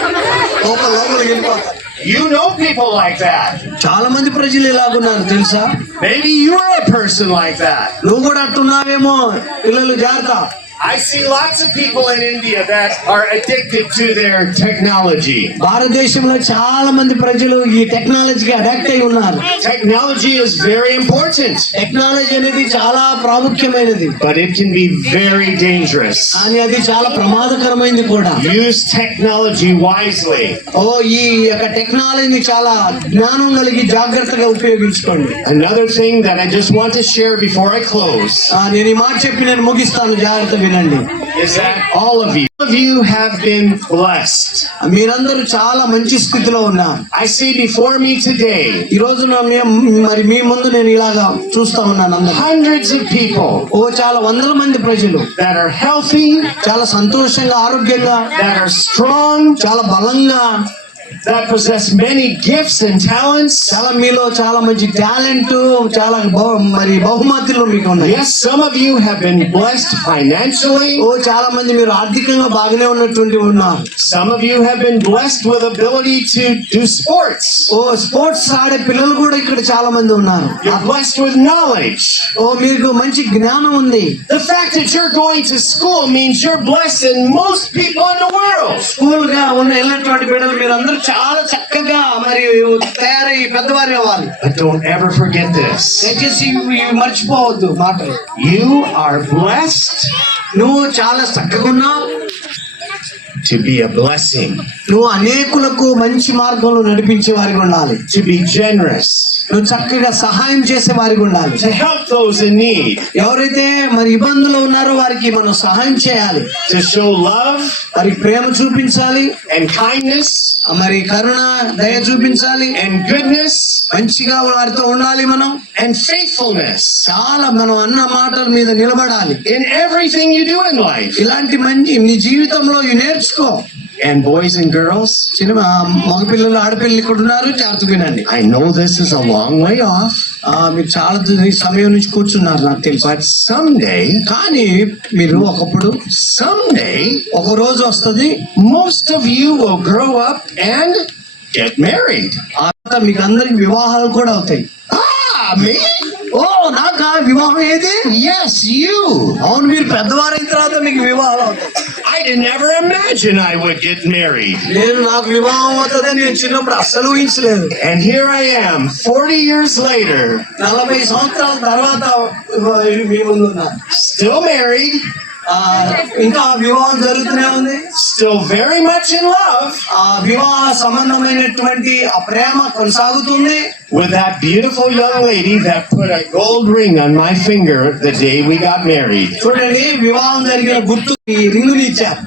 లోపలికి వెళ్ళిపోతారు. You know people like that. చాలా మంది ప్రజలు ఇలాగున్నారు తెలుసా. Maybe you are a person like that. నువ్వు కూడా అట్టున్నావేమో. పిల్లలు జాగ్రత్త. I see lots of people in India that are addicted to their technology. భారతదేశంలో చాలా మంది ప్రజలు ఈ టెక్నాలజీకి అడాక్ట్ అయి ఉన్నారు. Technology is very important. Technology అనేది చాలా ప్రాముఖ్యమైనది, But it can be very dangerous. కానీ అది చాలా ప్రమాదకరమైనది కూడా. Use technology wisely. ఓ ఈ యొక్క టెక్నాలజీని చాలా జ్ఞానం కలిగి జాగ్రత్తగా ఉపయోగించుకోండి. Another thing that I just want to share before I close నేను ఈ మాట చెప్పి నేను ముగిస్తాను, జాగ్రత్త వినండి. is that all of you have been blessed. మీరందరూ చాలా మంచి స్థితిలో ఉన్నారు. I see before me today ఈ రోజు మరి మీ ముందు నేను ఇలాగా చూస్తా ఉన్నాను అందరూ. hundreds of people ఓ చాలా వందల మంది ప్రజలు that are healthy, చాలా సంతోషంగా, ఆరోగ్యంగా, that are strong, చాలా బలంగా, that possess many gifts and talents. చాలా మీలో చాలా మంచి టాలెంట్, చాలా మరి బహుమతులు మీకు ఉన్నాయి. Yes, some of you have been blessed financially. ఓ చాలా మంది మీరు ఆర్థికంగా బాగానే ఉన్నటువంటి ఉన్నారు. Some of you have been blessed with ability to do sports. ఓ స్పోర్ట్స్ ఆడే పిల్లలు కూడా ఇక్కడ చాలా మంది ఉన్నారు. You're blessed with knowledge. ఓ మీకు మంచి జ్ఞానం ఉంది. The fact that you're going to school means you're blessed than most people in the world. School గా ఉన్న వెళ్ళినటువంటి బిడ్డలు మీరందరూ చాలా చక్కగా మరి తయారై పెద్దవారు అవ్వాలి. But don't ever forget this. దయచేసి ఇవి మర్చిపోవద్దు మాటలు. You are blessed నువ్వు చాలా చక్కగా ఉన్నావు, to be a blessing, నువ్వు అనేకులకు మంచి మార్గంలో నడిపించే వారికి ఉండాలి, to be generous, నువ్వు చక్కగా సహాయం చేసే వారికి ఉండాలి, to help those in need, ఎవరైతే మరి ఇబ్బందులు ఉన్నారో వారికి మనం సహాయం చేయాలి, to show love వారికి ప్రేమ చూపించాలి, and kindness మరి కరుణ, దయ చూపించాలి, and goodness మంచిగా వారితో ఉండాలి మనం, and faithfulness చాలా మనం అన్న మాటల మీద నిలబడాలి. in everything you do in life. ఇలాంటి మంచి నీ జీవితంలో ఇవి నేర్చుకో. and boys and girls, చిన్న మగపిల్లలు ఆడపిల్లలు ఇక్కడ ఉన్నారు, జాగ్రత్త వినండి. I know this is a long way off, మీరు చాలా సమయం నుంచి కూర్చున్నారు నాకు తెలుసు. but someday, కానీ మీరు someday, ఒక రోజు వస్తుంది, most of you will grow up and get married. మీకు అందరికి వివాహాలు కూడా అవుతాయి. Me? ఓ నాకా వివాహం ఏది? Yes, you. అవును, మీరు పెద్దవారైన తర్వాత మీకు వివాహాలు అవుతాయి. I didn't ever imagine I would get married. నాకు వివాహం అవుతుందని నేను చిన్నప్పుడు అస్సలు ఊహించలేదు. And here I am, 40 years later, 40 సంవత్సరాల తర్వాత మీ ముందు ఉన్నా. still married, ఇంకా వివాహం జరుగుతూనే ఉంది. still very much in love వివాహ సంబంధమైనటువంటి ఆ ప్రేమ కొనసాగుతుంది. with that beautiful young lady that put a gold ring on my finger the day we got married. చూడండి, వివాహం జరిగిన గుర్తు ఈ రింగుని ఇచ్చారు.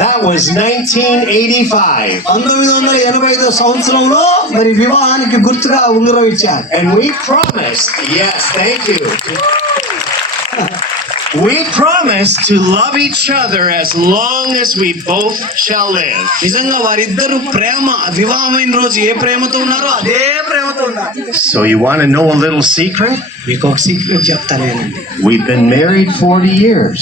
That was 1985. 1985 సంవత్సరంలో మరి వివాహానికి గుర్తుగా ఉంగరం ఇచ్చారు. And we promised, yes, thank you. We promised to love each other as long as we both shall live. నిజంగా వారిద్దరు ప్రేమ వివాహమైన రోజు ఏ ప్రేమతో ఉన్నారో అదే ప్రేమతో ఉన్నారు. So you want to know a little secret? మీకు ఒక secret చెప్తానేనండి. We've been married 40 years.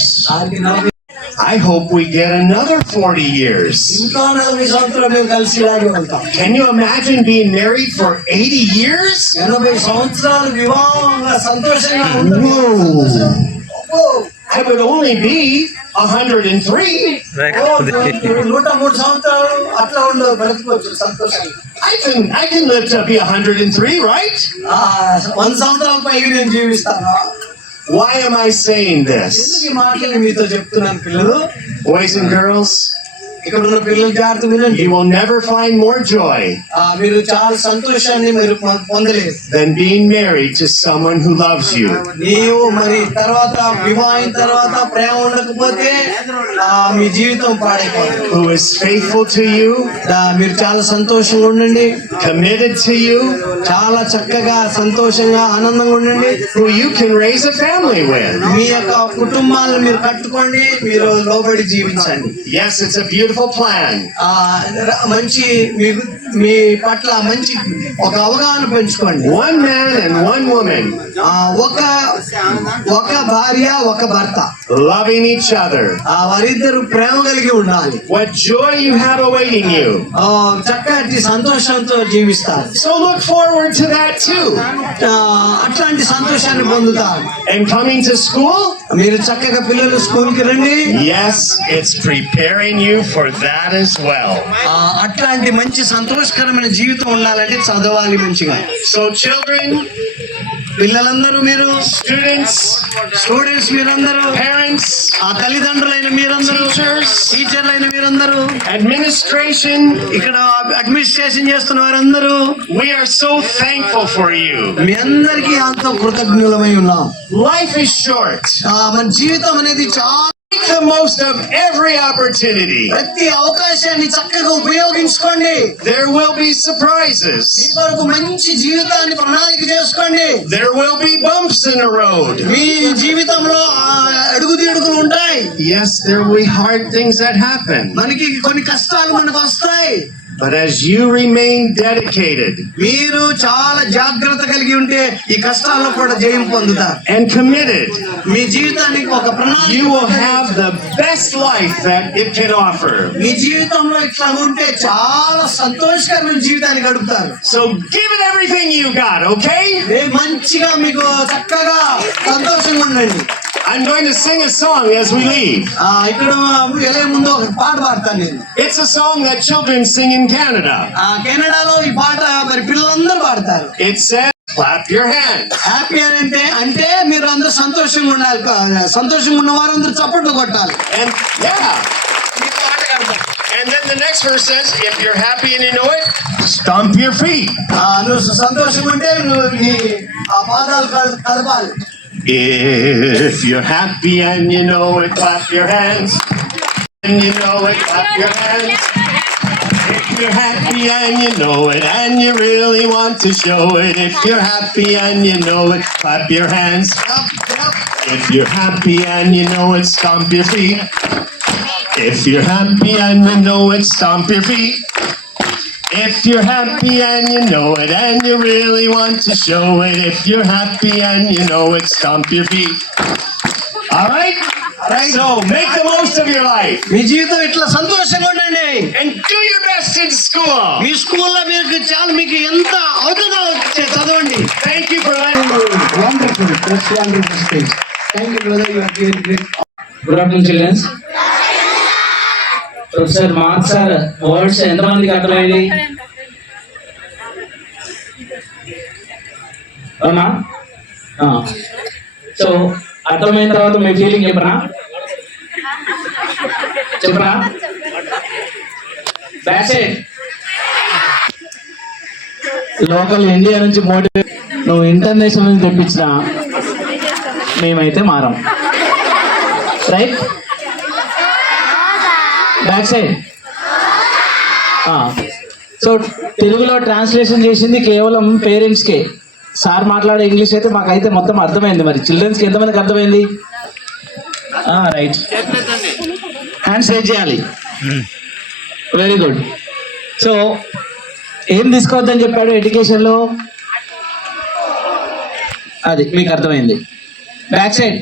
I hope we get another 40 years. ఇంకా 40 సంవత్సరాలు మేము కలిసి ఇలాగే ఉంటాం. Can you imagine being married for 80 years? 80 సంవత్సరాలు వివాహంగా సంతోషంగా ఉంటాం. I would only be 103. 103 సంవత్సరాలు అట్లా ఉండవు, బ్రతుకోవచ్చు సంతోషంగా. I can live to be 103, right? 100 సంవత్సరాల పైకి నేను జీవిస్తాను. Why am I saying this? ఈ మాటలు మీతో చెప్తున్నాను పిల్లలు. Boys and girls, ఇక్కడ ఉన్న పిల్లలు జాగ్రత్త వినండి. you will never find more joy మీరు చాలా సంతోషాన్ని మీరు పొందలేదు than being married to someone who loves you. నీవు మరి తర్వాత వివాహం తర్వాత ప్రేమ ఉండకపోతే మీ జీవితం పాడైపోతుంది. Who is faithful to you, మీరు చాలా సంతోషంగా ఉండండి, committed to you, చాలా చక్కగా సంతోషంగా ఆనందంగా ఉండండి, who you can raise a family with. మీ యొక్క కుటుంబాలను మీరు కట్టుకోండి, మీరు లోబడి జీవించండి. Yes, it's a beautiful plan. మంచి మీ పట్ల మంచి ఒక అవగాహన పెంచుకోండి. One man and one woman, ఒక భార్య ఒక భర్త loving each other. వారిద్దరు ప్రేమ కలిగి ఉండాలి. What joy you have awaiting you. చక్కటి సంతోషంతో జీవిస్తారు. So look forward to that too. అట్లాంటి సంతోషాన్ని పొందుతారు. And coming to school, మీరు చక్కగా పిల్లలు స్కూల్ కి రండి. yes, it's preparing you for that as well. అట్లాంటి మంచి సంతోషకరమైన జీవితం ఉండాలంటే చదవాలి మంచిగా. So children, పిల్లలందరూ, మీరు స్టూడెంట్స్ మీరందరూ, parents, తల్లిదండ్రులైన మీరందరూ, టీచర్లైన మీరందరూ, administration, ఇక్కడ అడ్మినిస్ట్రేషన్ చేస్తున్న వారందరూ, we are so thankful for you. మీ అందరికీ ఎంతో కృతజ్ఞులమై ఉన్నాం. Life is short. మన జీవితం అనేది చాలా, Make the most of every opportunity. ప్రతి అవకాశాన్ని చక్కగా ఉపయోగించుకోండి. There will be surprises. మీ కొరకు మంచి జీవితాన్ని ప్రణాళిక చేసుకోండి. There will be bumps in the road. మీ జీవితంలో అడుగుదిడుగులు ఉంటాయి. Yes, there will be hard things that happen. మనకి కొన్ని కష్టాలు మనకు వస్తాయి. But as you remain dedicated మీరు చాలా జాగ్రత్త కలిగి ఉంటే ఈ కష్టాల్లో కూడా జయం పొందుతారు. and committed, మీ జీవితానికి ఒక ప్రణాళిక, you will have the best life that it can offer. మీ జీవితంలో ఇట్లా ఉంటే చాలా సంతోషకరమైన జీవితాన్ని గడుపుతారు. So give it everything you got, okay? మంచిగా మీకు చక్కగా సంతోషంగా ఉండండి. I'm going to sing a song as we leave. ఇక్కడ వెళ్ళే ముందు ఒక పాట పాడతాను నేను. It's a song that children sing in Canada. కెనడాలో ఈ పాట మరి పిల్లలందరూ పాడతారు. It says, clap your hands. Happy అంటే మీరు అందరూ సంతోషంగా ఉండాలి. సంతోషంగా ఉన్న వారందరూ చప్పట్లు కొట్టాలి. And yeah. And then the next verse says, if you're happy and you know it, stomp your feet. నువ్వు సంతోషంగా ఉంటే నువ్వు నీ పాదాలు కదపాలి. If you're happy and you know it, clap your hands. And you know it, clap your hands. If you're happy and you know it, and you really want to show it. If you're happy and you know it, clap your hands. If you're happy and you know it, stomp your feet. If you're happy and you know it, stomp your feet. If you're happy and you know it and you really want to show it, if you're happy and you know it, stomp your feet. All right? So make the most of your life మీ జీవితం ఇట్లా సంతోషంగా ఉండండి. and do your best in school. మీ స్కూల్లో మీకు చాలా మీకు ఎంత అవుతుందో చదవండి. Thank you for letting me. Wonderful. That's wonderful speech. Thank you brother, you are doing great. Good afternoon childrens. Professor Mark sir words ఎంతమందికి అర్థమైంది? అవునా? సో అర్థమైన తర్వాత మీ ఫీలింగ్ చెప్పనా? బ్యాక్ సైడ్ లోకల్ ఇండియా నుంచి మోటివేట్, నువ్వు ఇంటర్నేషనల్ నుంచి తెప్పించినా మేమైతే మారం. రైట్? Back side. సో తెలుగులో ట్రాన్స్లేషన్ చేసింది కేవలం పేరెంట్స్కే. సార్ మాట్లాడే ఇంగ్లీష్ అయితే మాకైతే మొత్తం అర్థమైంది. మరి చిల్డ్రన్స్కి ఎంతమందికి అర్థమైంది? రైట్, హ్యాండ్స్ రేజ్ చేయాలి. Very good. సో ఏం తీసుకోవద్దని చెప్పాడు ఎడ్యుకేషన్లో? అది మీకు అర్థమైంది. Back side.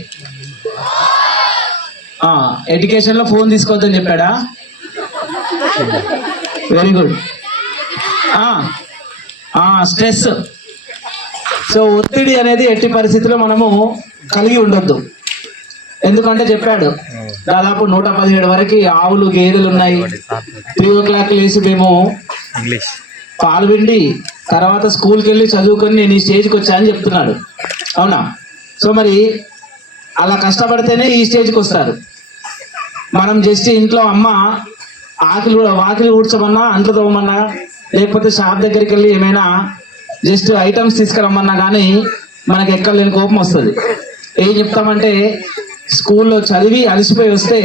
ఎడ్యుకేషన్లో ఫోన్ తీసుకోవద్దని చెప్పాడా? Very good. స్ట్రెస్. సో ఒత్తిడి అనేది ఎట్టి పరిస్థితిలో మనము కలిగి ఉండొద్దు. ఎందుకంటే చెప్పాడు దాదాపు 117 వరకు ఆవులు గేదెలు ఉన్నాయి. 3 o'clock లేసి మేము పాలు పిండి తర్వాత స్కూల్కి వెళ్ళి చదువుకొని నేను ఈ స్టేజ్కి వచ్చా అని చెప్తున్నాడు. అవునా? సో మరి అలా కష్టపడితేనే ఈ స్టేజ్కి వస్తారు. మనం జస్ట్ ఇంట్లో అమ్మ వాకిలి ఊడ్చమన్నా, అంట్లు తోమన్నా, లేకపోతే షాప్ దగ్గరికి వెళ్ళి ఏమైనా జస్ట్ ఐటమ్స్ తీసుకురమ్మన్నా కానీ మనకి ఎక్కలేని కోపం వస్తుంది. ఏం చెప్తామంటే స్కూల్లో చదివి అలసిపోయి వస్తే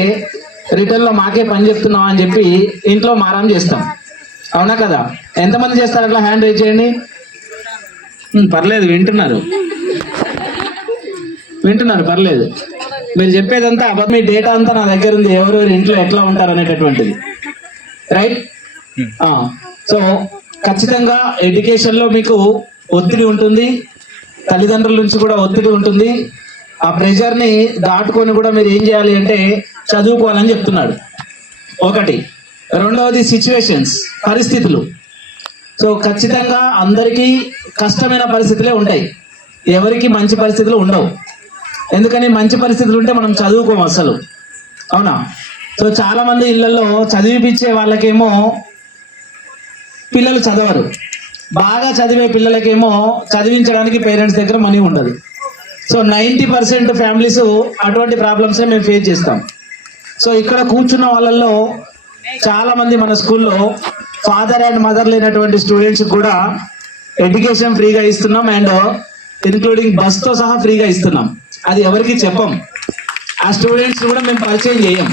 రిటర్న్లో మాకే పని చెప్తున్నాం అని చెప్పి ఇంట్లో మారం చేస్తాం. అవునా కదా? ఎంతమంది చేస్తారు అట్లా? హ్యాండ్ రేజ్ చేయండి. పర్లేదు, వింటున్నారు పర్లేదు. మీరు చెప్పేదంతా అబద్ధం. మీ డేటా అంతా నా దగ్గర ఉంది, ఎవరెవరు ఇంట్లో ఎట్లా ఉంటారు అనేటటువంటిది. రైట్? సో ఖచ్చితంగా ఎడ్యుకేషన్లో మీకు ఒత్తిడి ఉంటుంది, తల్లిదండ్రుల నుంచి కూడా ఒత్తిడి ఉంటుంది. ఆ ప్రెషర్ని దాటుకొని కూడా మీరు ఏం చేయాలి అంటే చదువుకోవాలని చెప్తున్నాడు. ఒకటి. రెండవది సిచ్యువేషన్స్, పరిస్థితులు. సో ఖచ్చితంగా అందరికీ కష్టమైన పరిస్థితులే ఉంటాయి, ఎవరికి మంచి పరిస్థితులు ఉండవు. ఎందుకని? మంచి పరిస్థితులు ఉంటే మనం చదువుకోము అసలు. అవునా? సో చాలా మంది ఇళ్లలో చదివిపించే వాళ్ళకేమో పిల్లలు చదవరు, బాగా చదివే పిల్లలకేమో చదివించడానికి పేరెంట్స్ దగ్గర మనీ ఉండదు. సో 90% ఫ్యామిలీస్ అటువంటి ప్రాబ్లమ్సే మేము ఫేస్ చేస్తాం. సో ఇక్కడ కూర్చున్న వాళ్ళల్లో చాలా మంది మన స్కూల్లో ఫాదర్ అండ్ మదర్ లేనటువంటి స్టూడెంట్స్ కూడా ఎడ్యుకేషన్ ఫ్రీగా ఇస్తున్నాం, అండ్ ఇన్క్లూడింగ్ బస్తో సహా ఫ్రీగా ఇస్తున్నాం. అది ఎవరికి చెప్పం, ఆ స్టూడెంట్స్ కూడా మేము పరిచయం చేయం,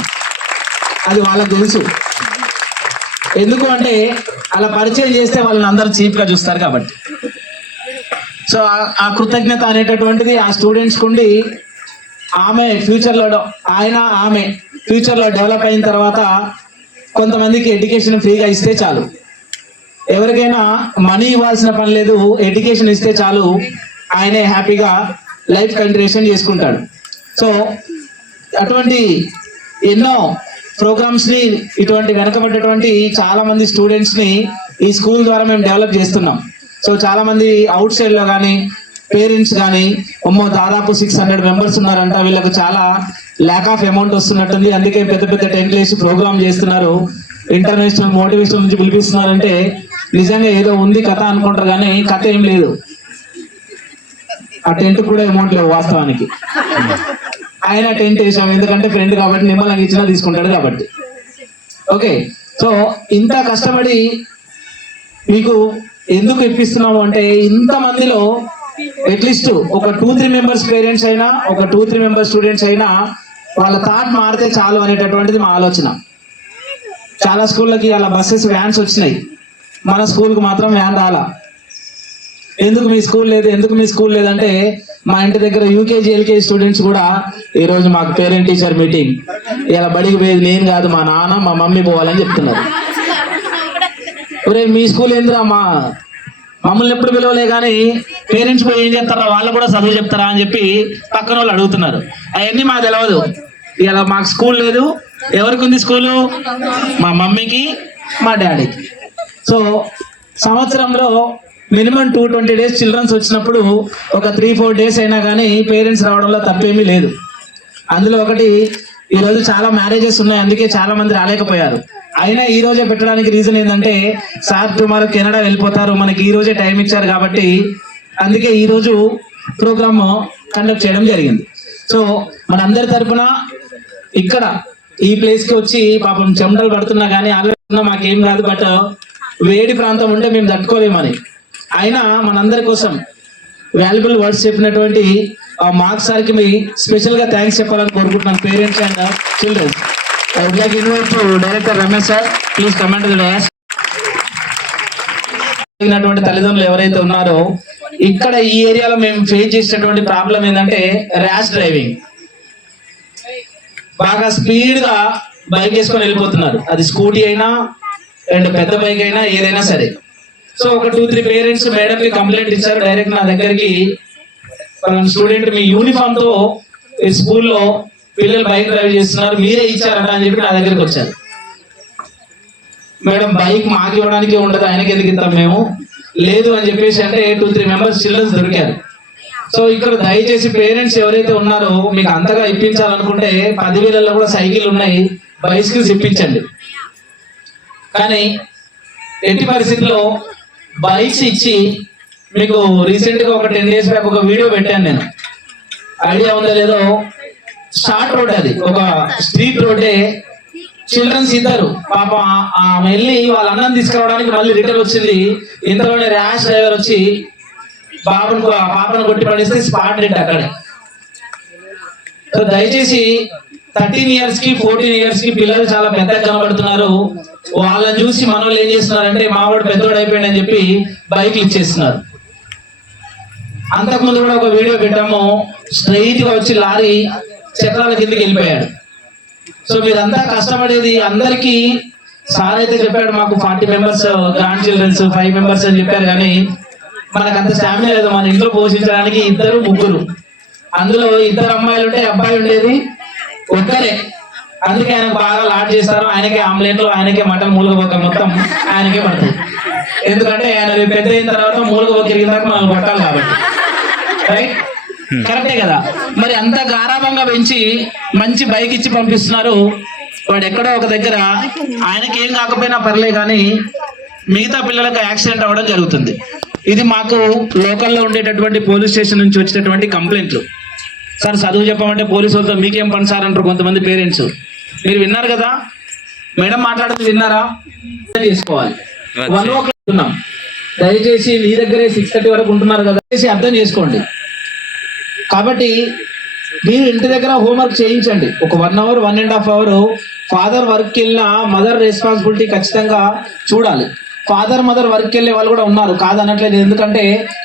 అది వాళ్ళకు తెలుసు. ఎందుకు అంటే అలా పరిచయం చేస్తే వాళ్ళని అందరూ చీప్గా చూస్తారు కాబట్టి. సో ఆ కృతజ్ఞత అనేటటువంటిది ఆ స్టూడెంట్స్కి ఉండి ఆమె ఫ్యూచర్లో డెవలప్ అయిన తర్వాత కొంతమందికి ఎడ్యుకేషన్ ఫ్రీగా ఇస్తే చాలు. ఎవరికైనా మనీ ఇవ్వాల్సిన పని లేదు, ఎడ్యుకేషన్ ఇస్తే చాలు, ఆయనే హ్యాపీగా లైఫ్ కంటిన్యూషన్ చేసుకుంటాడు. సో అటువంటి ఎన్నో ప్రోగ్రామ్స్ని, ఇటువంటి వెనకబడ్డటువంటి చాలా మంది స్టూడెంట్స్ని ఈ స్కూల్ ద్వారా మేము డెవలప్ చేస్తున్నాం. సో చాలా మంది అవుట్ సైడ్లో కానీ పేరెంట్స్ కానీ దాదాపు 600 మెంబర్స్ ఉన్నారంట, వీళ్ళకు చాలా ల్యాక్ ఆఫ్ అమౌంట్ వస్తున్నట్టుంది, అందుకే పెద్ద పెద్ద టెంట్లు వేసి ప్రోగ్రామ్ చేస్తున్నారు, ఇంటర్నేషనల్ మోటివేషన్ నుంచి పిలిపిస్తున్నారంటే నిజంగా ఏదో ఉంది కథ అనుకుంటారు, కానీ కథ ఏం లేదు. ఆ టెంట్ కూడా అమౌంట్ లేవు వాస్తవానికి. ఆయన టెంట్ వేసాం ఎందుకంటే ఫ్రెండ్ కాబట్టి, నిమ్మలంగా ఇచ్చినా తీసుకుంటాడు కాబట్టి. ఓకే, సో ఇంత కష్టపడి మీకు ఎందుకు ఇప్పిస్తున్నాము అంటే ఇంతమందిలో అట్లీస్ట్ ఒక 2-3 మెంబర్స్ పేరెంట్స్ అయినా, ఒక 2-3 మెంబర్స్ స్టూడెంట్స్ అయినా వాళ్ళ థాట్ మారితే చాలు అనేటటువంటిది మా ఆలోచన. చాలా స్కూళ్ళకి అలా బస్సెస్, వ్యాన్స్ వచ్చినాయి, మన స్కూల్కి మాత్రం వ్యాన్ రాలా. ఎందుకు మీ స్కూల్ లేదు, ఎందుకు మీ స్కూల్ లేదంటే మా ఇంటి దగ్గర యూకేజీ ఎల్కేజీ స్టూడెంట్స్ కూడా ఈ రోజు మాకు పేరెంట్ టీచర్ మీటింగ్, ఇలా బడికి పోయేది నేను కాదు మా నాన్న మా మమ్మీ పోవాలని చెప్తున్నారు. ఒరే మీ స్కూల్ ఏందిరా, మమ్మల్ని ఎప్పుడు పిలవలే కానీ పేరెంట్స్ పోయి ఏం చెప్తారా, వాళ్ళు కూడా చదువు చెప్తారా అని చెప్పి పక్కన వాళ్ళు అడుగుతున్నారు. అవన్నీ మాకు తెలియదు. ఇలా మాకు స్కూల్ లేదు. ఎవరికి ఉంది స్కూలు? మా మమ్మీకి మా డాడీకి. సో సంవత్సరంలో మినిమం 220 days చిల్డ్రన్స్ వచ్చినప్పుడు ఒక 3-4 days అయినా కానీ పేరెంట్స్ రావడంలో తప్పేమీ లేదు. అందులో ఒకటి ఈరోజు చాలా మ్యారేజెస్ ఉన్నాయి, అందుకే చాలా మంది రాలేకపోయారు. అయినా ఈ రోజే పెట్టడానికి రీజన్ ఏంటంటే సార్ టుమారో కెనడా వెళ్ళిపోతారు, మనకి ఈ రోజే టైం ఇచ్చారు కాబట్టి అందుకే ఈ రోజు ప్రోగ్రామ్ కండక్ట్ చేయడం జరిగింది. సో మనందరి తరఫున ఇక్కడ ఈ ప్లేస్ కి వచ్చి పాపం చెమటలు పడుతున్నా కానీ ఆలోచన మాకేం కాదు, బట్ వేడి ప్రాంతం ఉంటే మేము తట్టుకోలేమని అయినా మనందరి కోసం వాల్యుబుల్ వర్డ్స్ చెప్పినటువంటి మార్క్స్ సార్కి మీ స్పెషల్ గా థ్యాంక్స్ చెప్పాలని కోరుకుంటున్నాను. Parents and childrens. I would like to invite to Director Ramesh sir. Please come to the dais. తల్లిదండ్రులు ఎవరైతే ఉన్నారో ఇక్కడ ఈ ఏరియాలో మేము ఫేస్ చేసేటువంటి ప్రాబ్లం ఏంటంటే ర్యాష్ డ్రైవింగ్. బాగా స్పీడ్ గా బైక్ వేసుకొని వెళ్ళిపోతున్నారు. అది స్కూటీ అయినా అండ్ పెద్ద బైక్ అయినా ఏదైనా సరే. సో ఒక 2-3 పేరెంట్స్ మేడం కి కంప్లైంట్ ఇచ్చారు డైరెక్ట్ నా దగ్గరికి. స్టూడెంట్ మీ యూనిఫామ్ తో స్కూల్లో పిల్లలు బైక్ డ్రైవ్ చేస్తున్నారు, మీరే ఇచ్చారట అని చెప్పి నా దగ్గరికి వచ్చారు. మేడం బైక్ మాకు ఇవ్వడానికి ఉండదు, ఆయనకి ఎందుకు ఇస్తాం మేము, లేదు అని చెప్పేసి అంటే 2-3 మెంబర్స్ చిల్డ్రన్స్ దొరికారు. సో ఇక్కడ దయచేసి పేరెంట్స్ ఎవరైతే ఉన్నారో మీకు అంతగా ఇప్పించాలనుకుంటే 10,000 కూడా సైకిల్ ఉన్నాయి, బైసికల్స్ ఇప్పించండి. కానీ ఎట్టి పరిస్థితుల్లో బైక్స్ ఇచ్చి మీకు రీసెంట్ గా ఒక 10 days బ్యాక్ ఒక వీడియో పెట్టాను నేను, ఐడియా ఉందో లేదో. షార్ట్ రోడ్, అది ఒక స్ట్రీట్ రోడ్డే. చిల్డ్రన్స్ ఇద్దరు పాప వెళ్ళి వాళ్ళ అన్నం తీసుకురావడానికి మళ్ళీ రిటర్న్ వచ్చింది. ఇంతలోనే ర్యాష్ డ్రైవర్ వచ్చి పాపను కొట్టి పడేస్తే స్పాట్ డెడ్ అక్కడే. సో దయచేసి 13 years కి 14 years కి పిల్లలు చాలా పెద్దగా కనబడుతున్నారు. వాళ్ళని చూసి మనోళ్ళు ఏం చేస్తున్నారంటే మావాడు పెద్దోడు అయిపోయాడు అని చెప్పి బైక్లు ఇచ్చేస్తున్నారు. అంతకుముందు కూడా ఒక వీడియో పెట్టాము, స్ట్రైట్ గా వచ్చి లారీ చక్రాల కిందకి వెళ్ళిపోయాడు. సో మీరంతా కష్టపడేది అందరికీ సార్ అయితే చెప్పాడు మాకు 40 members గ్రాండ్ చిల్డ్రన్స్ 5 members అని చెప్పారు, కానీ మనకు అంత స్టామినా లేదు మన ఇంట్లో పోషించడానికి 2-3. అందులో 2 అమ్మాయిలు ఉంటే అబ్బాయి ఉండేది ఒక్కరే. అందుకే ఆయనకు బాగా లాడ్ చేస్తారు, ఆయనకే ఆమ్లెట్లు, ఆయనకే మటన్ మూలగబోక మొత్తం ఆయనకే పడుతుంది. ఎందుకంటే ఆయన పెద్ద అయిన తర్వాత మూలగబోక తిరిగిన మనం కొట్టాలి కాబట్టి. రైట్, కరెక్టే కదా. మరి అంత గారాభంగా పెంచి మంచి బైక్ ఇచ్చి పంపిస్తున్నారు. వాడు ఎక్కడో ఒక దగ్గర ఆయనకి ఏం కాకపోయినా పర్లే కానీ మిగతా పిల్లలకు యాక్సిడెంట్ అవ్వడం జరుగుతుంది. ఇది మాకు లోకల్లో ఉండేటటువంటి పోలీస్ స్టేషన్ నుంచి వచ్చినటువంటి కంప్లైంట్లు. సార్ చదువు చెప్పమంటే పోలీసు వాళ్ళతో మీకేం పని సార్ అంటారు కొంతమంది పేరెంట్స్. మీరు విన్నారు కదా, మేడం మాట్లాడుతుంది విన్నారా? చేసుకోవాలి. 1 o'clock ఉన్నాం, దయచేసి మీ దగ్గరే 6:30 వరకు ఉంటున్నారు కదా, అర్థం చేసుకోండి. కాబట్టి మీరు ఇంటి దగ్గర హోంవర్క్ చేయించండి. ఒక 1 hour 1.5 hour ఫాదర్ వర్క్ వెళ్ళినా మదర్ రెస్పాన్సిబిలిటీ ఖచ్చితంగా చూడాలి. ఫాదర్ మదర్ వర్క్ వెళ్ళే వాళ్ళు కూడా ఉన్నారు, కాదనట్లేదు. ఎందుకంటే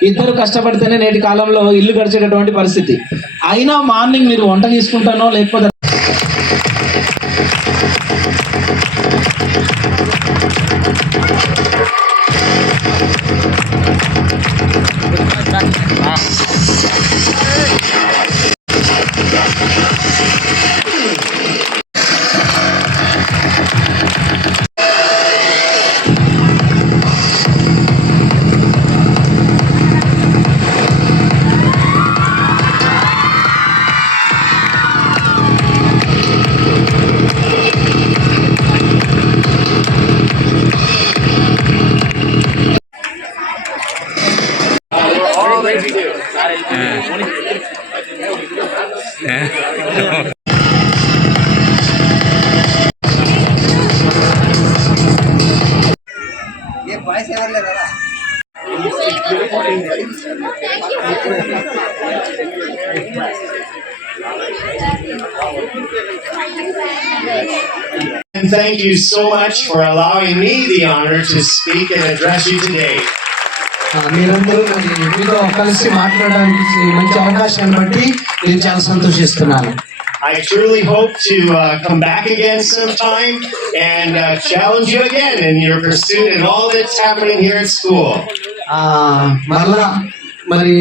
ఇద్దరు కష్టపడితేనే నేటి కాలంలో ఇల్లు గడిచేటటువంటి పరిస్థితి. అయినా మార్నింగ్ మీరు వంట తీసుకుంటానో లేకపోతే And thank you so much for allowing me the honor to speak and address you today. మీరందరూ మరి మీతో కలిసి మాట్లాడడానికి మంచి అవకాశాన్ని బట్టి నేను చాలా సంతోషిస్తున్నాను. I truly hope to come back again sometime and challenge you again in your pursuit and all that's happening here at school. మరలా మరి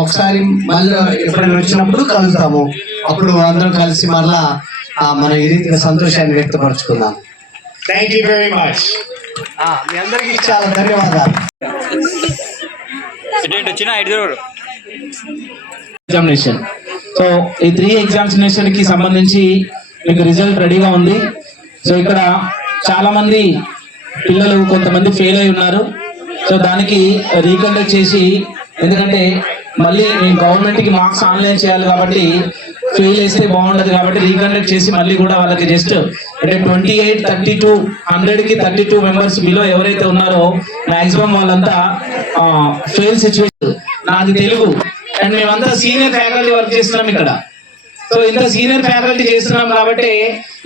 ఒకసారి మళ్ళీ ఎప్పుడైనా వచ్చినప్పుడు కలుద్దాము. అప్పుడు అందరం కలిసి మరలా మన ఈ రీతిగా సంతోషాన్ని వ్యక్తపరచుకుందాం. Thank you very much. మీ అందరికీ చాలా ధన్యవాదాలు. ఎగ్జామినేషన్. సో ఈ 3 ఎగ్జామినేషన్ కి సంబంధించి మీకు రిజల్ట్ రెడీగా ఉంది. సో ఇక్కడ చాలా మంది పిల్లలు కొంతమంది ఫెయిల్ అయి ఉన్నారు. సో దానికి రీకండక్ట్ చేసి, ఎందుకంటే మళ్ళీ నేను గవర్నమెంట్ కి మార్క్స్ ఆన్లైన్ చేయాలి కాబట్టి ఫెయిల్ వేస్తే బాగుండదు కాబట్టి రీకండక్ట్ చేసి మళ్ళీ కూడా వాళ్ళకి జస్ట్ అంటే 28, 32, 100కి 32 మెంబర్స్ బిలో ఎవరైతే ఉన్నారో మాక్సిమం వాళ్ళంతా ఫెయిల్ సిచ్యువేషన్. నాది తెలుగు అండ్ మేమంతా సీనియర్ ఫ్యాకల్టీ వర్క్ చేస్తున్నాం ఇక్కడ. సో ఇంత సీనియర్ ఫ్యాకల్టీ చేస్తున్నాం కాబట్టి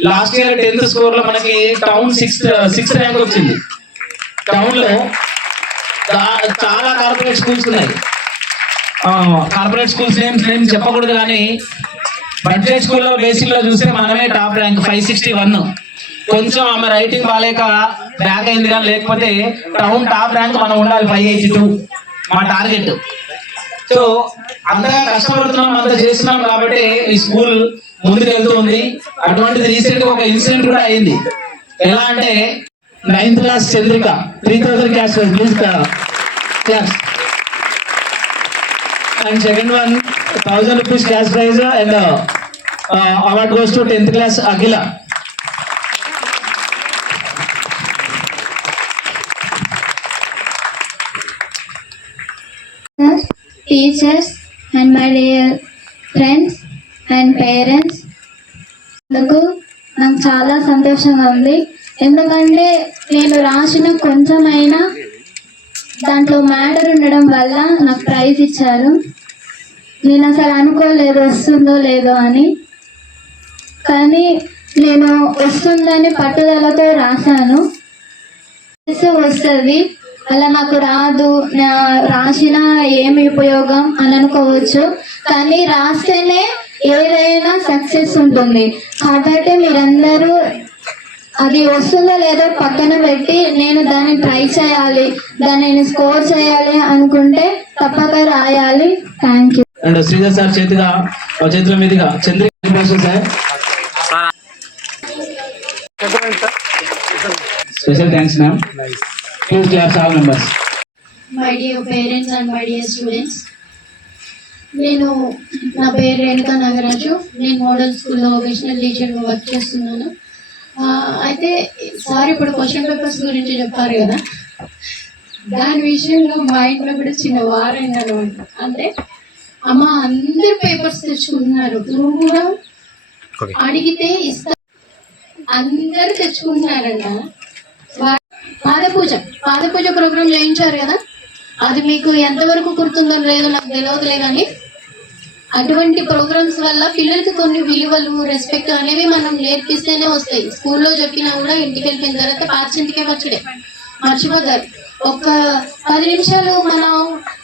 లాస్ట్ ఇయర్ 10th స్కోర్ లో మనకి టౌన్ 6th ర్యాంక్ వచ్చింది. టౌన్ లో చాలా కార్పొరేట్ స్కూల్స్ ఉన్నాయి. కార్పొరేట్ స్కూల్స్ నేమ్ చెప్పకూడదు కానీ బడ్జెట్ స్కూల్లో బేసిక్ లో చూస్తే మనమే టాప్ ర్యాంక్ 561. కొంచెం ఆమె రైటింగ్ బాగాలేక బ్యాక్ అయింది, కానీ లేకపోతే టౌన్ టాప్ ర్యాంక్ మనం ఉండాలి 582 మా టార్గెట్. సో అంతగా కష్టపడుతున్నాం, అంత చేస్తున్నాం కాబట్టి ఈ స్కూల్ ముందుకు వెళ్తూ ఉంది. అటువంటిది రీసెంట్ గా ఒక ఇన్సిడెంట్ కూడా అయింది. ఎలా అంటే 9th class Chandrika 3000 cash please class. And second one 1000 rupees cash prize and award goes to 10th class Akhila. Teachers and my dear friends and parents, నాకు చాలా సంతోషంగా ఉంది. ఎందుకంటే నేను రాసిన కొంచెమైనా దాంట్లో మ్యాటర్ ఉండడం వల్ల నాకు ప్రైజ్ ఇచ్చారు. నేను అసలు అనుకోలేదు వస్తుందో లేదో అని, కానీ నేను వస్తుందని పట్టుదలతో రాశాను. వస్తుంది అలా నాకు రాదు, నా రాసిన ఏమి ఉపయోగం అని అనుకోవచ్చు, కానీ రాస్తేనే ఏదైనా సక్సెస్ ఉంటుంది. కాబట్టి మీరందరూ అది వస్తుందో లేదో పక్కన పెట్టి నేను దాన్ని ట్రై చేయాలి, దాన్ని నేను స్కోర్ చేయాలి అనుకుంటే తప్పక రాయాలి. Thank you. And Sridhar sir చేతుల మీదుగా Chandrika sir special thanks ma'am. Please claps all members. My dear parents and my dear students, నా పేరు రేణుకా నాగరాజు. నేను మోడల్ స్కూల్లో వొకేషనల్ టీచర్గా వర్క్ చేస్తున్నాను. అయితే సార్ ఇప్పుడు క్వశ్చన్ పేపర్స్ గురించి చెప్పారు కదా, దాని విషయంలో మా ఇంట్లో కూడా చిన్న వారైనాను. అంటే అమ్మ అందరు పేపర్స్ తెచ్చుకుంటున్నారు, నువ్వు కూడా అడిగితే ఇస్తా, అందరూ తెచ్చుకుంటున్నారంట. పాద పూజ ప్రోగ్రామ్ చేయించారు కదా, అది మీకు ఎంతవరకు గుర్తుందో లేదో నాకు తెలియదులే, కానీ అటువంటి ప్రోగ్రామ్స్ వల్ల పిల్లలకి కొన్ని విలువలు, రెస్పెక్ట్ అనేవి మనం నేర్పిస్తేనే వస్తాయి. స్కూల్లో చెప్పినా కూడా ఇంటికి వెళ్ళిన తర్వాత పాచింటికే మర్చిపోతారు. ఒక 10 నిమిషాలు మనం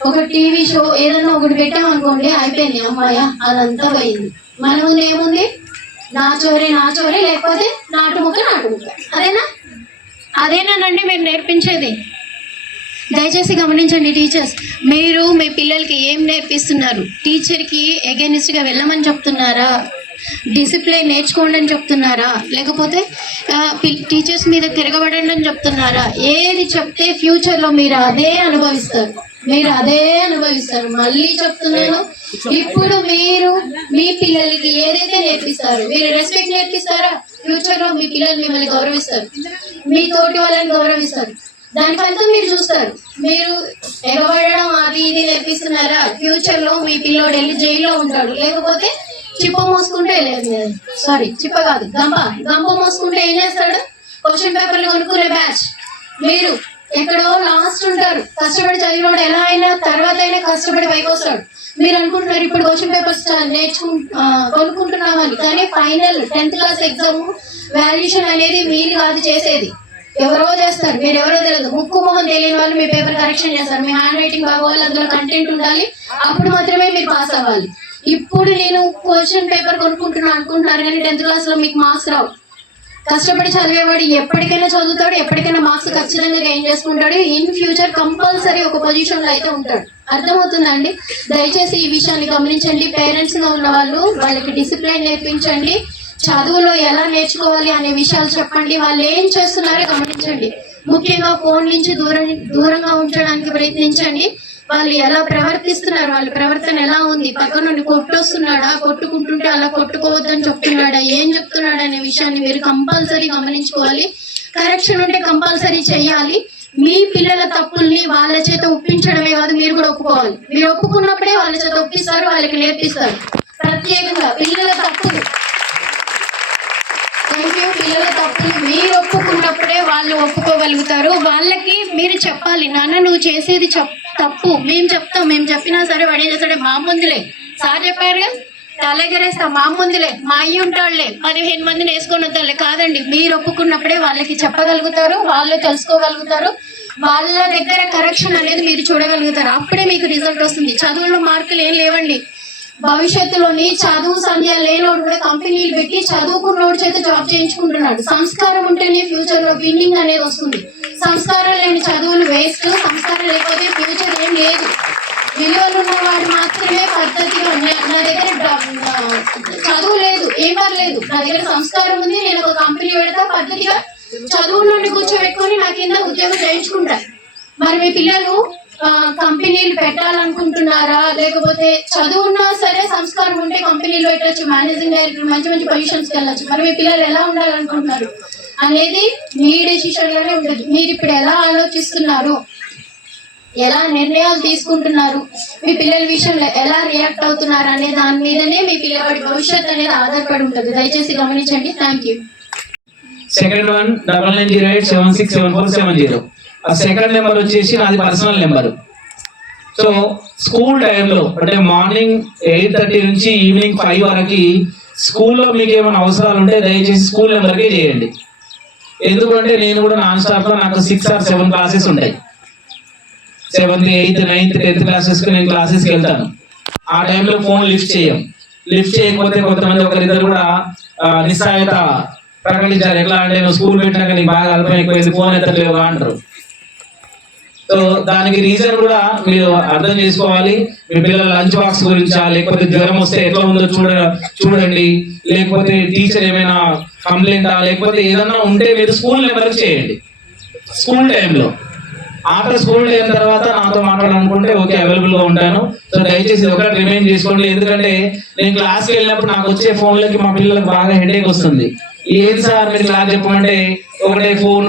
ఒక టీవీ షో ఏదన్నా ఒకటి పెట్టామనుకోండి, అయిపోయింది అమ్మాయ, అదంతా పోయింది. మన ముందు ఏముంది, నా చోరే లేకపోతే నాటుముక్క. అదేనానండి మీరు నేర్పించేది. దయచేసి గమనించండి టీచర్స్, మీరు మీ పిల్లలకి ఏం నేర్పిస్తున్నారు? టీచర్కి ఎగెనిస్ట్గా వెళ్ళమని చెప్తున్నారా? డిసిప్లిన్ నేర్చుకోండి అని చెప్తున్నారా? లేకపోతే టీచర్స్ మీద తిరగబడండి అని చెప్తున్నారా? ఏది చెప్తే ఫ్యూచర్లో మీరు అదే అనుభవిస్తారు. మళ్ళీ చెప్తున్నాను, ఇప్పుడు మీరు మీ పిల్లలకి ఏదైతే నేర్పిస్తారు, మీరు రెస్పెక్ట్ నేర్పిస్తారా, ఫ్యూచర్లో మీ పిల్లలు మిమ్మల్ని గౌరవిస్తారు, మీ తోటి వాళ్ళని గౌరవిస్తారు. దాని ఫలితం మీరు చూస్తారు. మీరు ఎగబడడం అది ఇది నేర్పిస్తున్నారా, ఫ్యూచర్లో మీ పిల్లోడు వెళ్ళి జైల్లో ఉంటాడు. లేకపోతే చిప్ప మోసుకుంటే గంప మోసుకుంటే ఏం చేస్తాడు? క్వశ్చన్ పేపర్లు కొనుక్కునే బ్యాచ్. మీరు ఎక్కడో లాస్ట్ ఉంటారు. కష్టపడి చదివినోడు ఎలా అయినా తర్వాత అయినా కష్టపడి పైకి వస్తాడు. మీరు అనుకుంటున్నారు ఇప్పుడు క్వశ్చన్ పేపర్స్ కొనుక్కుంటున్నామని, కానీ final 10th class exam valuation అనేది మీరు కాదు చేసేది, ఎవరో చేస్తారు, మీరు ఎవరో తెలియదు, ముక్కు మొహం తెలియని వాళ్ళు మీ పేపర్ కరెక్షన్ చేస్తారు, మీ హ్యాండ్ రైటింగ్ బాగోవాలి, అందులో కంటెంట్ ఉండాలి, అప్పుడు మాత్రమే మీరు పాస్ అవ్వాలి. ఇప్పుడు నేను క్వశ్చన్ పేపర్ కొనుక్కుంటున్నాను అనుకుంటున్నారు కానీ 10th క్లాస్ లో మీకు మార్క్స్ రావు. కష్టపడి చదివేవాడు ఎప్పటికైనా చదువుతాడు, ఎప్పటికైనా మార్క్స్ ఖచ్చితంగా గెయిన్ చేసుకుంటాడు, ఇన్ ఫ్యూచర్ కంపల్సరీ ఒక పొజిషన్ లో అయితే ఉంటాడు. అర్థమవుతుందండి? దయచేసి ఈ విషయాన్ని గమనించండి. పేరెంట్స్ గా ఉన్న వాళ్ళు వాళ్ళకి డిసిప్లైన్ నేర్పించండి, చదువులో ఎలా నేర్చుకోవాలి అనే విషయాలు చెప్పండి, వాళ్ళు ఏం చేస్తున్నారో గమనించండి. ముఖ్యంగా ఫోన్ నుంచి దూరంగా ఉంచడానికి ప్రయత్నించండి. వాళ్ళు ఎలా ప్రవర్తిస్తున్నారు, వాళ్ళ ప్రవర్తన ఎలా ఉంది, పక్క నుండి కొట్టొస్తున్నాడా, కొట్టుకుంటుంటే అలా కొట్టుకోవద్దని చెప్తున్నాడా, ఏం చెప్తున్నాడా అనే విషయాన్ని మీరు కంపల్సరీ గమనించుకోవాలి. కరెక్షన్ ఉంటే కంపల్సరీ చేయాలి. మీ పిల్లల తప్పుల్ని వాళ్ళ చేత ఒప్పించడమే కాదు, మీరు కూడా ఒప్పుకోవాలి. మీరు ఒప్పుకున్నప్పుడే వాళ్ళ చేత ఒప్పిస్తారు, వాళ్ళకి నేర్పిస్తారు. ప్రత్యేకంగా పిల్లల తప్పులు పిల్లల తప్పులు మీరు ఒప్పుకున్నప్పుడే వాళ్ళు ఒప్పుకోగలుగుతారు. వాళ్ళకి మీరు చెప్పాలి, నాన్న నువ్వు చేసేది తప్పు, మేము చెప్తాం, మేము చెప్పినా సరే వాడే చేస్తాడే, మా ముందులే సార్ చెప్పారుగా తలెగరేస్తా, మా ముందులే మా అయ్యి ఉంటాడులే 15 మందిని వేసుకొని వద్దాలే. కాదండి, మీరు ఒప్పుకున్నప్పుడే వాళ్ళకి చెప్పగలుగుతారు, వాళ్ళు తెలుసుకోగలుగుతారు, వాళ్ళ దగ్గర కరెక్షన్ అనేది మీరు చూడగలుగుతారు. అప్పుడే మీకు రిజల్ట్ వస్తుంది. చదువులో మార్కులు ఏం లేవండి. భవిష్యత్తులోని చదువు సంధ్య లేనోడు కూడా కంపెనీలు పెట్టి చదువుకున్నోడు చేత జాబ్ చేయించుకుంటున్నాడు. సంస్కారం ఉంటేనే ఫ్యూచర్ లో విన్నింగ్ అనేది వస్తుంది. సంస్కారం లేని చదువులు వేస్ట్, సంస్కారం లేకపోతే ఫ్యూచర్ ఏం లేదు. విలువలు ఉన్నవాడు మాత్రమే పద్ధతిగా నా దగ్గర చదువు లేదు ఏం పర్లేదు, నా దగ్గర సంస్కారం ఉంది, నేను ఒక కంపెనీ పెడతా, పద్ధతిగా చదువు నుండి కూర్చోబెట్టుకొని నా కింద ఉద్యోగం చేయించుకుంటా. మరి మీ పిల్లలు కంపెనీలు పెట్టాలనుకుంటున్నారా, లేకపోతే చదువున్నా సరే సంస్కారం ఉంటే కంపెనీలు పెట్టచ్చు, మేనేజింగ్ డైరెక్టర్ మంచి మంచి పొజిషన్స్ కి వెళ్ళచ్చు. మరి మీ పిల్లలు ఎలా ఉండాలనుకుంటున్నారు అనేది మీ డెసిషన్ లోనే ఉంటుంది. మీరు ఇప్పుడు ఎలా ఆలోచిస్తున్నారు, ఎలా నిర్ణయాలు తీసుకుంటున్నారు, మీ పిల్లల విషయంలో ఎలా రియాక్ట్ అవుతున్నారు అనే దాని మీదనే మీ పిల్లవాడి భవిష్యత్ అనేది ఆధారపడి ఉంటుంది. దయచేసి గమనించండి. Thank you. Second one 9908767470. ఆ సెకండ్ నెంబర్ వచ్చేసి నాది పర్సనల్ నెంబర్. సో స్కూల్ టైంలో అంటే మార్నింగ్ 8:30 నుంచి ఈవినింగ్ 5 వరకు స్కూల్లో మీకు ఏమైనా అవసరాలు ఉంటే దయచేసి స్కూల్ నెంబర్కే చేయండి. ఎందుకంటే నేను కూడా నాన్ స్టాప్ లో నాకు 6 or 7 క్లాసెస్ ఉంటాయి. 7th, 8th, 9th, 10th classes కి నేను క్లాసెస్కి వెళ్తాను. ఆ టైంలో ఫోన్ లిఫ్ట్ చేయకపోతే కొంతమంది ఒకరిద్దరు కూడా నిస్సాయత ప్రకటించారు. ఎట్లా అంటే నువ్వు స్కూల్ పెట్టినాక నీకు బాగా అల్పం ఎక్కువైంది, ఫోన్ ఎత్తలేవు అంటారు. సో దానికి రీజన్ కూడా మీరు అర్థం చేసుకోవాలి. మీ పిల్లల లంచ్ బాక్స్ గురించా, లేకపోతే జ్వరం వస్తే ఎట్లా ఉందో చూడండి, లేకపోతే టీచర్ ఏమైనా కంప్లైంటా, లేకపోతే ఏదన్నా ఉంటే మీరు స్కూల్ నెంబర్కి చేయండి. స్కూల్ టైంలో ఆఫ్టర్ స్కూల్ టైం తర్వాత నాతో మాట్లాడాలనుకుంటే ఓకే అవైలబుల్ గా ఉంటాను. సో దయచేసి ఒకటి రిమైండ్ చేసుకోండి. ఎందుకంటే నేను క్లాస్కి వెళ్ళినప్పుడు నాకు వచ్చే ఫోన్లకి మా పిల్లలకు బాగా హెడేక్ వస్తుంది. ఏది సార్ మీరు క్లాస్ చెప్పమంటే ఒకటే ఫోన్